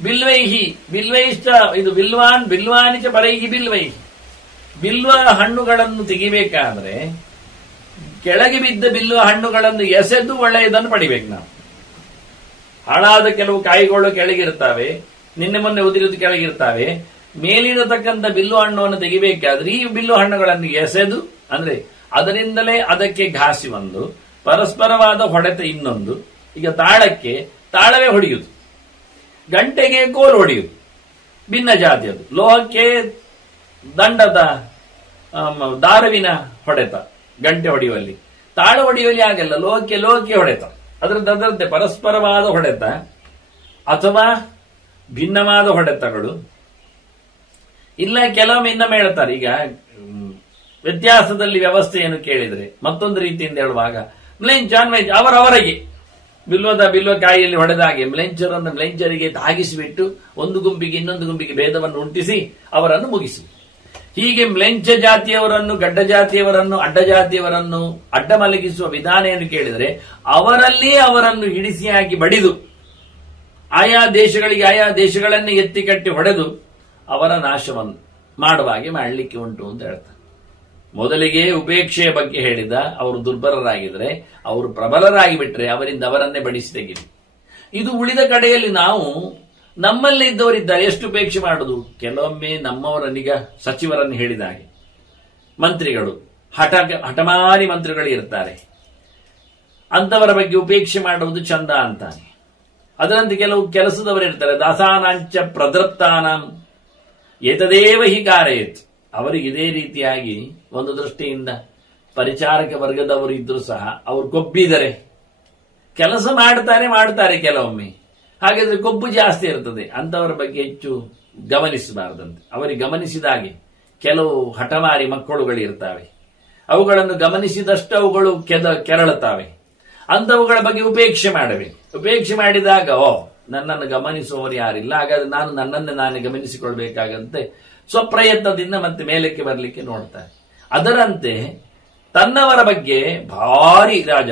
ಬಿಲ್ವೈಹಿ ಬಿಲ್ವೈಶ್ಚ, ಇದು ಬಿಲ್ವಾನಿಚ ಪರೈಹಿ ಬಿಲ್ವೈಹಿ. ಬಿಲ್ವ ಹಣ್ಣುಗಳನ್ನು ತೆಗಿಬೇಕಾದ್ರೆ ಕೆಳಗೆ ಬಿದ್ದ ಬಿಲ್ವ ಹಣ್ಣುಗಳನ್ನು ಎಸೆದು ಒಳ್ಳೆಯದನ್ನು ಪಡಿಬೇಕು ನಾವು. ಹಾಳಾದ ಕೆಲವು ಕಾಯಿಗಳು ಕೆಳಗಿರ್ತವೆ, ನಿನ್ನೆ ಮೊನ್ನೆ ಉದಿರಿದು ಕೆಳಗಿರ್ತವೆ. ಮೇಲಿರತಕ್ಕಂಥ ಬಿಲ್ಲು ಹಣ್ಣುವನ್ನು ತೆಗಿಬೇಕಾದ್ರೆ ಈ ಬಿಲ್ಲು ಹಣ್ಣುಗಳನ್ನು ಎಸೆದು, ಅಂದ್ರೆ ಅದರಿಂದಲೇ ಅದಕ್ಕೆ ಘಾಸಿ ಒಂದು, ಪರಸ್ಪರವಾದ ಹೊಡೆತ ಇನ್ನೊಂದು. ಈಗ ತಾಳಕ್ಕೆ ತಾಳವೇ ಹೊಡೆಯುವುದು, ಗಂಟೆಗೆ ಕೋಲು ಹೊಡೆಯುವುದು, ಭಿನ್ನ ಜಾತಿಯದು. ಲೋಹಕ್ಕೆ ದಂಡದ ದಾರವಿನ ಹೊಡೆತ ಗಂಟೆ ಹೊಡೆಯುವಲ್ಲಿ, ತಾಳ ಹೊಡೆಯುವಲ್ಲಿ ಆಗಲ್ಲ. ಲೋಹಕ್ಕೆ ಹೊಡೆತ, ಅದರದ್ದೇ ಪರಸ್ಪರವಾದ ಹೊಡೆತ ಅಥವಾ ಭಿನ್ನವಾದ ಹೊಡೆತಗಳು ಇಲ್ಲ. ಕೆಲವೊಮ್ಮೆ ಇನ್ನೊಮ್ಮೆ ಹೇಳ್ತಾರೆ, ಈಗ ವ್ಯತ್ಯಾಸದಲ್ಲಿ ವ್ಯವಸ್ಥೆಯನ್ನು ಕೇಳಿದ್ರೆ ಮತ್ತೊಂದು ರೀತಿಯಿಂದ ಹೇಳುವಾಗ ಮ್ಲೇಂಚಾನ್ ಅವರವರಿಗೆ ಬಿಲ್ವ ಕಾಯಿಯಲ್ಲಿ ಹೊಡೆದ ಹಾಗೆ ಮ್ಲೇಂಚರಿಗೆ ತಾಗಿಸಿಬಿಟ್ಟು ಒಂದು ಗುಂಪಿಗೆ ಇನ್ನೊಂದು ಗುಂಪಿಗೆ ಭೇದವನ್ನು ಉಂಟಿಸಿ ಅವರನ್ನು ಮುಗಿಸಿ. ಹೀಗೆ ಮ್ಲೇಂಚ ಜಾತಿಯವರನ್ನು, ಗಡ್ಡ ಜಾತಿಯವರನ್ನು, ಅಡ್ಡ ಜಾತಿಯವರನ್ನು ಅಡ್ಡ ಮಲಗಿಸುವ ವಿಧಾನ ಕೇಳಿದರೆ ಅವರಲ್ಲಿ ಅವರನ್ನು ಹಿಡಿಸಿ ಹಾಕಿ ಬಡಿದು ಆಯಾ ದೇಶಗಳನ್ನೇ ಎತ್ತಿ ಕಟ್ಟಿ ಹೊಡೆದು ಅವರ ನಾಶವನ್ನು ಮಾಡುವ ಹಾಗೆ ಮಾಡಲಿಕ್ಕೆ ಉಂಟು ಅಂತ ಹೇಳ್ತಾರೆ. ಮೊದಲಿಗೆ ಉಪೇಕ್ಷೆಯ ಬಗ್ಗೆ ಹೇಳಿದ. ಅವರು ದುರ್ಬಲರಾಗಿದ್ರೆ, ಅವರು ಪ್ರಬಲರಾಗಿ ಬಿಟ್ರೆ ಅವರಿಂದ ಅವರನ್ನೇ ಬಡಿಸಿ ತೆಗಿರಿ. ಇದು ಉಳಿದ ಕಡೆಯಲ್ಲಿ ನಾವು ನಮ್ಮಲ್ಲೇ ಇದ್ದವರಿದ್ದಾರೆ, ಎಷ್ಟು ಉಪೇಕ್ಷೆ ಮಾಡುದು. ಕೆಲವೊಮ್ಮೆ ನಮ್ಮವರನ್ನೀಗ ಸಚಿವರನ್ನು ಹೇಳಿದ ಹಾಗೆ ಮಂತ್ರಿಗಳು ಹಠಮಾರಿ ಮಂತ್ರಿಗಳು ಇರ್ತಾರೆ, ಅಂತವರ ಬಗ್ಗೆ ಉಪೇಕ್ಷೆ ಮಾಡುವುದು ಚಂದ ಅಂತಾನೆ. ಅದರಂತೆ ಕೆಲವು ಕೆಲಸದವರು ಇರ್ತಾರೆ, ದಾಸಾನಾಂಚ ಪ್ರದೃಪ್ತಾನಾಂ ಏತದೇವ ಹಿ ಕಾರಯೇತ್. ಅವರಿಗೆ ಇದೇ ರೀತಿಯಾಗಿ ಒಂದು ದೃಷ್ಟಿಯಿಂದ ಪರಿಚಾರಕ ವರ್ಗದವರು ಇದ್ರೂ ಸಹ ಅವರು ಕೊಬ್ಬಿದರೆ ಕೆಲಸ ಮಾಡ್ತಾರೆ ಕೆಲವೊಮ್ಮೆ. ಹಾಗಾದ್ರೆ ಕೊಬ್ಬು ಜಾಸ್ತಿ ಇರ್ತದೆ, ಅಂತವರ ಬಗ್ಗೆ ಹೆಚ್ಚು ಗಮನಿಸಬಾರದಂತೆ. ಅವರಿಗೆ ಗಮನಿಸಿದಾಗೆ ಕೆಲವು ಹಠಮಾರಿ ಮಕ್ಕಳುಗಳಿರ್ತಾವೆ, ಅವುಗಳನ್ನು ಗಮನಿಸಿದಷ್ಟು ಅವುಗಳು ಕೆರಳುತ್ತವೆ. ಅಂತವುಗಳ ಬಗ್ಗೆ ಉಪೇಕ್ಷೆ ಮಾಡಬೇಕು. ಉಪೇಕ್ಷೆ ಮಾಡಿದಾಗ ನನ್ನನ್ನು ಗಮನಿಸುವವರು ಯಾರಿಲ್ಲ, ಹಾಗಾದ್ರೆ ನಾನು ನನ್ನನ್ನೇ ನಾನೇ ಗಮನಿಸಿಕೊಳ್ಬೇಕಾಗಂತೆ ಸ್ವಪ್ರಯತ್ನದಿಂದ ಮತ್ತೆ ಮೇಲಕ್ಕೆ ಬರಲಿಕ್ಕೆ ನೋಡ್ತಾರೆ. ಅದರಂತೆ ತನ್ನವರ ಬಗ್ಗೆ ಭಾರಿ ರಾಜ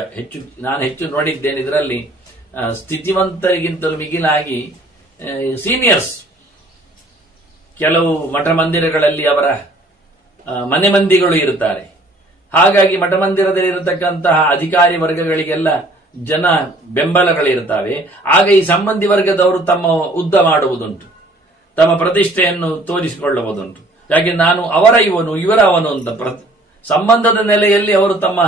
ನಾನು ಹೆಚ್ಚು ನೋಡಿದ್ದೇನೆ. ಇದರಲ್ಲಿ ಸ್ಥಿತಿವಂತರಿಗಿಂತಲೂ ಮಿಗಿಲಾಗಿ ಸೀನಿಯರ್ಸ್ ಕೆಲವು ಮಠ ಮಂದಿರಗಳಲ್ಲಿ ಅವರ ಮನೆ ಮಂದಿಗಳು ಇರುತ್ತಾರೆ. ಹಾಗಾಗಿ ಮಠ ಮಂದಿರದಲ್ಲಿ ಇರತಕ್ಕಂತಹ ಅಧಿಕಾರಿ ವರ್ಗಗಳಿಗೆಲ್ಲ ಜನ ಬೆಂಬಲಗಳಿರ್ತವೆ. ಆಗ ಈ ಸಂಬಂಧಿ ವರ್ಗದವರು ತಮ್ಮ ಉದ್ದ ಮಾಡುವುದುಂಟು, ತಮ್ಮ ಪ್ರತಿಷ್ಠೆಯನ್ನು ತೋರಿಸಿಕೊಳ್ಳುವುದುಂಟು. ಯಾಕೆ ನಾನು ಅವರ ಇವರ ಅವನು ಅಂತ ಸಂಬಂಧದ ನೆಲೆಯಲ್ಲಿ ಅವರು ತಮ್ಮ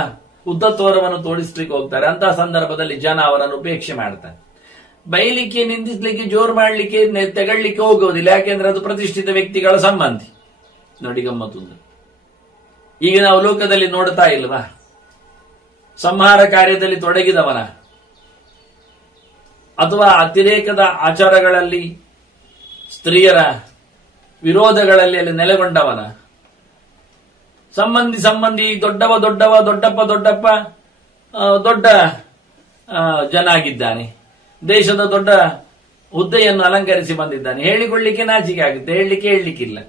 ಉದ್ದತ್ವರವನ್ನು ತೋರಿಸ್ಲಿಕ್ಕೆ ಹೋಗ್ತಾರೆ. ಅಂತಹ ಸಂದರ್ಭದಲ್ಲಿ ಜನ ಅವರನ್ನು ಉಪೇಕ್ಷೆ ಮಾಡ್ತಾರೆ. ಬೈಲಿಕ್ಕೆ, ನಿಂದಿಸ್ಲಿಕ್ಕೆ, ಜೋರು ಮಾಡಲಿಕ್ಕೆ, ತೆಗಳ್ಲಿಕ್ಕೆ ಹೋಗುವುದಿಲ್ಲ. ಯಾಕೆಂದ್ರೆ ಅದು ಪ್ರತಿಷ್ಠಿತ ವ್ಯಕ್ತಿಗಳ ಸಂಬಂಧಿ. ನೋಡಿ ಗಮ್ಮತ್ತು. ಈಗ ನಾವು ಲೋಕದಲ್ಲಿ ನೋಡ್ತಾ ಇಲ್ವಾ, ಸಂಹಾರ ಕಾರ್ಯದಲ್ಲಿ ತೊಡಗಿದವನ ಅಥವಾ ಅತಿರೇಕದ ಆಚಾರಗಳಲ್ಲಿ, ಸ್ತ್ರೀಯರ ವಿರೋಧಗಳಲ್ಲಿ ಅಲ್ಲಿ ನೆಲೆಗೊಂಡವನ ಸಂಬಂಧಿ ದೊಡ್ಡಪ್ಪ ದೊಡ್ಡ ಜನ ಆಗಿದ್ದಾನೆ, ದೇಶದ ದೊಡ್ಡ ಹುದ್ದೆಯನ್ನು ಅಲಂಕರಿಸಿ ಬಂದಿದ್ದಾನೆ. ಹೇಳಿಕೊಳ್ಳಿಕ್ಕೆ ನಾಚಿಕೆ ಆಗುತ್ತೆ, ಹೇಳಲಿಕ್ಕಿಲ್ಲ.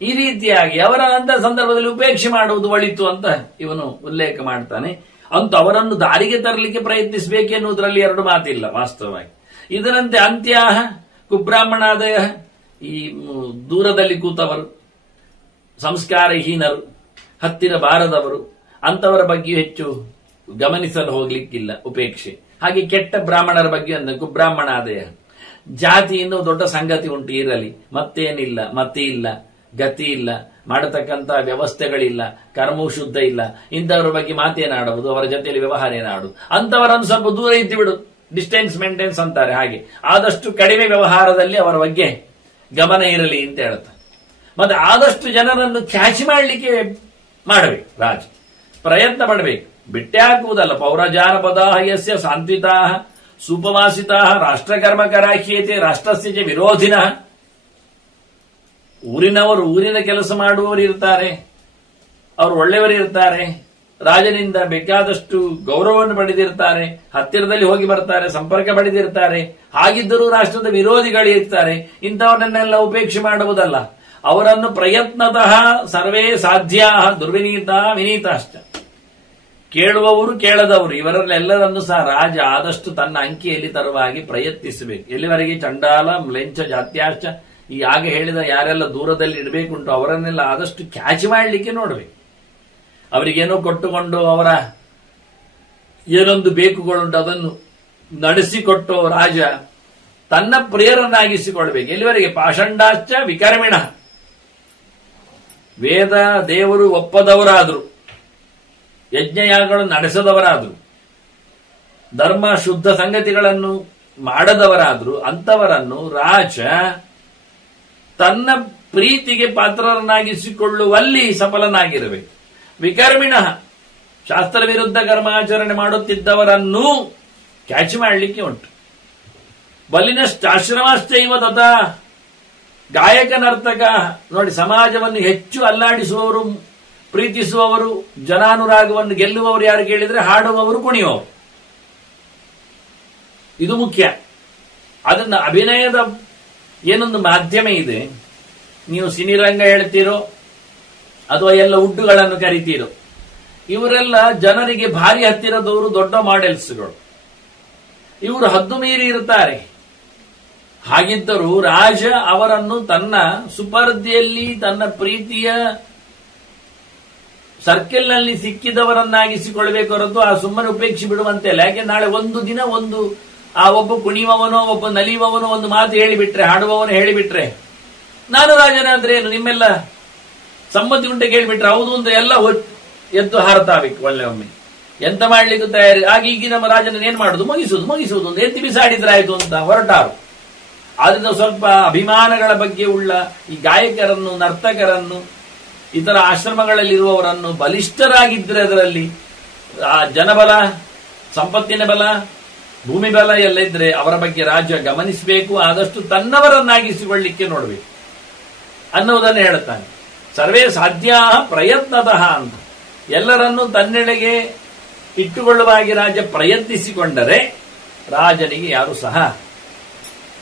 ಈ ರೀತಿಯಾಗಿ ಅವರ ಅಂತ ಸಂದರ್ಭದಲ್ಲಿ ಉಪೇಕ್ಷೆ ಮಾಡುವುದು ಒಳಿತು ಅಂತ ಇವನು ಉಲ್ಲೇಖ ಮಾಡ್ತಾನೆ. ಅಂತೂ ಅವರನ್ನು ದಾರಿಗೆ ತರಲಿಕ್ಕೆ ಪ್ರಯತ್ನಿಸಬೇಕೆನ್ನುವುದರಲ್ಲಿ ಎರಡು ಮಾತಿಲ್ಲ ವಾಸ್ತವವಾಗಿ. ಇದರಂತೆ ಅಂತ್ಯಾಹ ಕುಬ್ರಾಹ್ಮಣಾದಯ, ಈ ದೂರದಲ್ಲಿ ಕೂತವರು, ಸಂಸ್ಕಾರಹೀನರು, ಹತ್ತಿರ ಬಾರದವರು, ಅಂತವರ ಬಗ್ಗೆ ಹೆಚ್ಚು ಗಮನಿಸಲು ಹೋಗ್ಲಿಕ್ಕಿಲ್ಲ, ಉಪೇಕ್ಷೆ. ಹಾಗೆ ಕೆಟ್ಟ ಬ್ರಾಹ್ಮಣರ ಬಗ್ಗೆ ಕುಬ್ರಾಹ್ಮಣಾದಯ, ಜಾತಿ ಇನ್ನೂ ದೊಡ್ಡ ಸಂಗತಿ ಉಂಟು, ಇರಲಿ, ಮತ್ತೇನಿಲ್ಲ, ಮತಿ ಇಲ್ಲ, ಗತಿ ಇಲ್ಲ, ಮಾಡತಕ್ಕಂತ ವ್ಯವಸ್ಥೆಗಳಿಲ್ಲ, ಕರ್ಮವೂ ಶುದ್ಧ ಇಲ್ಲ, ಇಂಥವರ ಬಗ್ಗೆ ಮಾತೇನಾಡುವುದು, ಅವರ ಜೊತೆಯಲ್ಲಿ ವ್ಯವಹಾರ ಏನಾಡುವುದು, ಅಂತವರನ್ನು ಸ್ವಲ್ಪ ದೂರ ಇದ್ದು ಬಿಡು, ಡಿಸ್ಟೆನ್ಸ್ ಮೇಂಟೆನ್ಸ್ ಅಂತಾರೆ. ಹಾಗೆ ಆದಷ್ಟು ಕಡಿಮೆ ವ್ಯವಹಾರದಲ್ಲಿ ಅವರ ಬಗ್ಗೆ ಗಮನ ಇರಲಿ ಅಂತ ಹೇಳ್ತಾರೆ. ಮತ್ತೆ ಆದಷ್ಟು ಜನರನ್ನು ಕ್ಯಾಚ್ ಮಾಡಲಿಕ್ಕೆ ಮಾಡಬೇಕು, ರಾಜ ಪ್ರಯತ್ನ ಪಡಬೇಕು, ಬಿಟ್ಟೆ ಹಾಕುವುದಲ್ಲ. ಪೌರಜಾನಪದಾ ಯಸ್ಯ ಸಾಂತ್ವಿತಾ ಸುಪವಾಸಿತಾ ರಾಷ್ಟ್ರಕರ್ಮಕರಾಖ್ಯೇತೆ ರಾಷ್ಟ್ರಸ್ಯ ವಿರೋಧಿನಃ. ಊರಿನ ಕೆಲಸ ಮಾಡುವವರು ಇರ್ತಾರೆ, ಅವರು ಒಳ್ಳೆಯವರು ಇರ್ತಾರೆ, ರಾಜನಿಂದ ಬೇಕಾದಷ್ಟು ಗೌರವವನ್ನು ಪಡೆದಿರ್ತಾರೆ, ಹತ್ತಿರದಲ್ಲಿ ಹೋಗಿ ಬರ್ತಾರೆ, ಸಂಪರ್ಕ ಪಡೆದಿರ್ತಾರೆ. ಹಾಗಿದ್ದರೂ ರಾಷ್ಟ್ರದ ವಿರೋಧಿಗಳು ಇರ್ತಾರೆ. ಇಂಥವರನ್ನೆಲ್ಲ ಉಪೇಕ್ಷೆ ಮಾಡುವುದಲ್ಲ, ಅವರನ್ನು ಪ್ರಯತ್ನತಃ ಸರ್ವೇ ಸಾಧ್ಯ ದುರ್ವಿನೀತ ವಿನೀತಾಶ್ಚ. ಕೇಳುವವರು ಕೇಳದವರು ಇವರನ್ನೆಲ್ಲರನ್ನು ಸಹ ರಾಜ ಆದಷ್ಟು ತನ್ನ ಅಂಕಿಯಲ್ಲಿ ತರುವಾಗಿ ಪ್ರಯತ್ನಿಸಬೇಕು. ಎಲ್ಲಿವರೆಗೆ ಚಂಡಾಲ ಮ್ಲೇಂಚ ಜಾತ್ಯಾಶ್ಚ, ಈ ಆಗ ಹೇಳಿದ ಯಾರೆಲ್ಲ ದೂರದಲ್ಲಿ ಇಡಬೇಕುಂಟು ಅವರನ್ನೆಲ್ಲ ಆದಷ್ಟು ಕ್ಯಾಚ್ ಮಾಡಲಿಕ್ಕೆ ನೋಡಬೇಕು. ಅವರಿಗೇನೋ ಕೊಟ್ಟುಕೊಂಡು ಅವರ ಏನೊಂದು ಬೇಕುಗಳುಂಟು ಅದನ್ನು ನಡೆಸಿಕೊಟ್ಟು ರಾಜ ತನ್ನ ಪ್ರಿಯರನ್ನಾಗಿಸಿಕೊಳ್ಬೇಕು. ಎಲ್ಲಿವರೆಗೆ ಪಾಷಂಡಾಶ್ಚ ವಿಕರ್ಮಿಣ, ವೇದ ದೇವರು ಒಪ್ಪದವರಾದ್ರು, ಯಜ್ಞಯಾಗಗಳು ನಡೆಸದವರಾದ್ರು, ಧರ್ಮ ಶುದ್ಧ ಸಂಗತಿಗಳನ್ನು ಮಾಡದವರಾದ್ರು, ಅಂತವರನ್ನು ರಾಜ ತನ್ನ ಪ್ರೀತಿಗೆ ಪಾತ್ರರನ್ನಾಗಿಸಿಕೊಳ್ಳುವಲ್ಲಿ ಸಫಲನಾಗಿರಬೇಕು. ವಿಕರ್ಮಿಣ, ಶಾಸ್ತ್ರ ವಿರುದ್ಧ ಕರ್ಮಾಚರಣೆ ಮಾಡುತ್ತಿದ್ದವರನ್ನು ಕ್ಯಾಚ್ ಮಾಡಲಿಕ್ಕೆ ಉಂಟು. ಬಲಿನಶ್ಚಾಶ್ರಮಾಶ್ಚೈವ ತಥಾ ಗಾಯಕ ನರ್ತಕ. ನೋಡಿ, ಸಮಾಜವನ್ನು ಹೆಚ್ಚು ಅಲ್ಲಾಡಿಸುವವರು, ಪ್ರೀತಿಸುವವರು, ಜನಾನುರಾಗವನ್ನು ಗೆಲ್ಲುವವರು ಯಾರು ಕೇಳಿದ್ರೆ ಹಾಡುವವರು, ಕುಣಿಯುವವರು. ಇದು ಮುಖ್ಯ. ಅದನ್ನ ಅಭಿನಯದ ಏನೊಂದು ಮಾಧ್ಯಮ ಇದೆ, ನೀವು ಸಿನಿರಂಗ ಹೇಳ್ತೀರೋ ಅಥವಾ ಎಲ್ಲ ಉಡ್ಡುಗಳನ್ನು ಕರಿತೀರೋ, ಇವರೆಲ್ಲ ಜನರಿಗೆ ಭಾರಿ ಹತ್ತಿರದವರು, ದೊಡ್ಡ ಮಾಡೆಲ್ಸ್ಗಳು. ಇವರು ಹದ್ದು ಮೀರಿ ಇರ್ತಾರೆ. ಹಾಗಿದ್ದರೂ ರಾಜ ಅವರನ್ನು ತನ್ನ ಸುಪರ್ದಿಯಲ್ಲಿ, ತನ್ನ ಪ್ರೀತಿಯ ಸರ್ಕಲ್ನಲ್ಲಿ ಸಿಕ್ಕಿದವರನ್ನಾಗಿಸಿಕೊಳ್ಬೇಕು ಹೊರತು ಆ ಸುಮ್ಮನೆ ಉಪೇಕ್ಷೆ ಬಿಡುವಂತೆ ಅಲ್ಲ. ಯಾಕೆ ನಾಳೆ ಒಂದು ದಿನ ಆ ಒಬ್ಬ ಕುಣಿಯುವವನೋ ಒಬ್ಬ ನಲಿಯುವವನೋ ಒಂದು ಮಾತು ಹೇಳಿಬಿಟ್ರೆ, ಹಾಡುವವನು ಹೇಳಿಬಿಟ್ರೆ, ನಾನು ರಾಜನಾದ್ರೆ ಏನು ನಿಮ್ಮೆಲ್ಲ ಸಮ್ಮತಿ ಉಂಟೆ ಕೇಳಿಬಿಟ್ರೆ ಹೌದು ಅಂದ್ರೆ ಎಲ್ಲ ಎದ್ದು ಹಾರತಾಬೇಕು ಒಳ್ಳೆ ಒಮ್ಮೆ. ಎಂತ ಮಾಡ್ಲಿಕ್ಕೂ ತಯಾರಿ ಆಗ ಈಗ ನಮ್ಮ ರಾಜನ ಏನ್ ಮಾಡುದು, ಮುಗಿಸುವುದು ಒಂದು ಎತ್ತಿ ಬಿಸಾಡಿದ್ರಾಯ್ತು ಅಂತ ಹೊರಟಾರು. ಆದ್ರಿಂದ ಸ್ವಲ್ಪ ಅಭಿಮಾನಗಳ ಬಗ್ಗೆ ಉಳ್ಳ ಈ ಗಾಯಕರನ್ನು, ನರ್ತಕರನ್ನು, ಇತರ ಆಶ್ರಮಗಳಲ್ಲಿರುವವರನ್ನು ಬಲಿಷ್ಠರಾಗಿದ್ರೆ ಅದರಲ್ಲಿ ಆ ಜನಬಲ, ಸಂಪತ್ತಿನ ಬಲ, ಭೂಮಿ ಬಲ ಎಲ್ಲ ಇದ್ರೆ ಅವರ ಬಗ್ಗೆ ರಾಜ್ಯ ಗಮನಿಸಬೇಕು, ಆದಷ್ಟು ತನ್ನವರನ್ನಾಗಿಸಿಕೊಳ್ಳಿಕ್ಕೆ ನೋಡಬೇಕು ಅನ್ನುವುದನ್ನು ಹೇಳುತ್ತಾನೆ. ಸರ್ವೇ ಸಾಧ್ಯ ಪ್ರಯತ್ನತಃ ಅಂತ ಎಲ್ಲರನ್ನೂ ತನ್ನೆಡೆಗೆ ಇಟ್ಟುಕೊಳ್ಳುವಾಗಿ ರಾಜ್ಯ ಪ್ರಯತ್ನಿಸಿಕೊಂಡರೆ ರಾಜನಿಗೆ ಯಾರು ಸಹ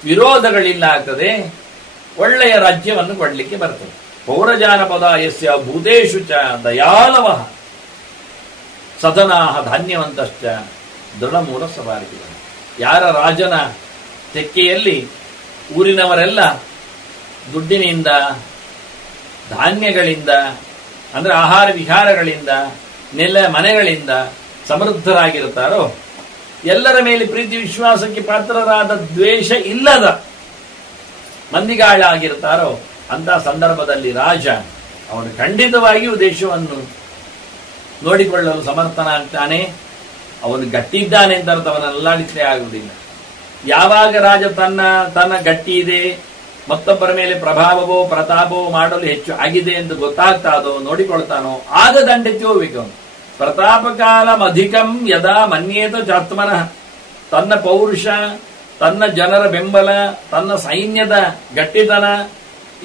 ವಿರೋಧಗಳಿಲ್ಲ ಆಗ್ತದೆ, ಒಳ್ಳೆಯ ರಾಜ್ಯವನ್ನು ಕೊಡಲಿಕ್ಕೆ ಬರ್ತದೆ. ಪೌರಜಾನಪದ ಯಸ್ಯ ಭೂತೇಶು ಚ ದಯಾಲವ ಸದನಾಹ ಧಾನ್ಯವಂತಶ್ಚ ದೃಢಮೂಲ ಸವಾರಿಗಳು. ಯಾರ ರಾಜನ ತೆಕ್ಕೆಯಲ್ಲಿ ಊರಿನವರೆಲ್ಲ ದುಡ್ಡಿನಿಂದ, ಧಾನ್ಯಗಳಿಂದ, ಅಂದ್ರೆ ಆಹಾರ ವಿಹಾರಗಳಿಂದ, ಮನೆಗಳಿಂದ ಸಮೃದ್ಧರಾಗಿರುತ್ತಾರೋ, ಎಲ್ಲರ ಮೇಲೆ ಪ್ರೀತಿ ವಿಶ್ವಾಸಕ್ಕೆ ಪಾತ್ರರಾದ, ದ್ವೇಷ ಇಲ್ಲದ ಮಂದಿಗಾಳ ಆಗಿರ್ತಾರೋ ಅಂತ ಸಂದರ್ಭದಲ್ಲಿ ರಾಜ ಅವನು ಖಂಡಿತವಾಗಿಯೂ ದೇಶವನ್ನು ನೋಡಿಕೊಳ್ಳಲು ಸಮರ್ಥನಾಗ್ತಾನೆ. ಅವನು ಗಟ್ಟಿದ್ದಾನೆ ಅಂತ ಅರ್ಥ, ಅವನಲ್ಲಾಡಿದ್ರೆ ಆಗುವುದಿಲ್ಲ. ಯಾವಾಗ ರಾಜ ತನ್ನ ಗಟ್ಟಿ ಇದೆ, ಮತ್ತೊಬ್ಬರ ಮೇಲೆ ಪ್ರಭಾವವೋ ಪ್ರತಾಪವೋ ಮಾಡಲು ಹೆಚ್ಚು ಆಗಿದೆ ಎಂದು ಗೊತ್ತಾಗ್ತಾದೋ, ನೋಡಿಕೊಳ್ತಾನೋ, ಆಗ ದಂಡೆತ್ತಿ ಹೋಗ್ಬೇಕು ಅವನು. ಪ್ರತಾಪಕಾಲಂ ಅಧಿಕಂ ಯದಾ ಮನ್ಯೇತ ಚಾತ್ಮನಃ, ತನ್ನ ಪೌರುಷ, ತನ್ನ ಜನರ ಬೆಂಬಲ, ತನ್ನ ಸೈನ್ಯದ ಗಟ್ಟಿತನ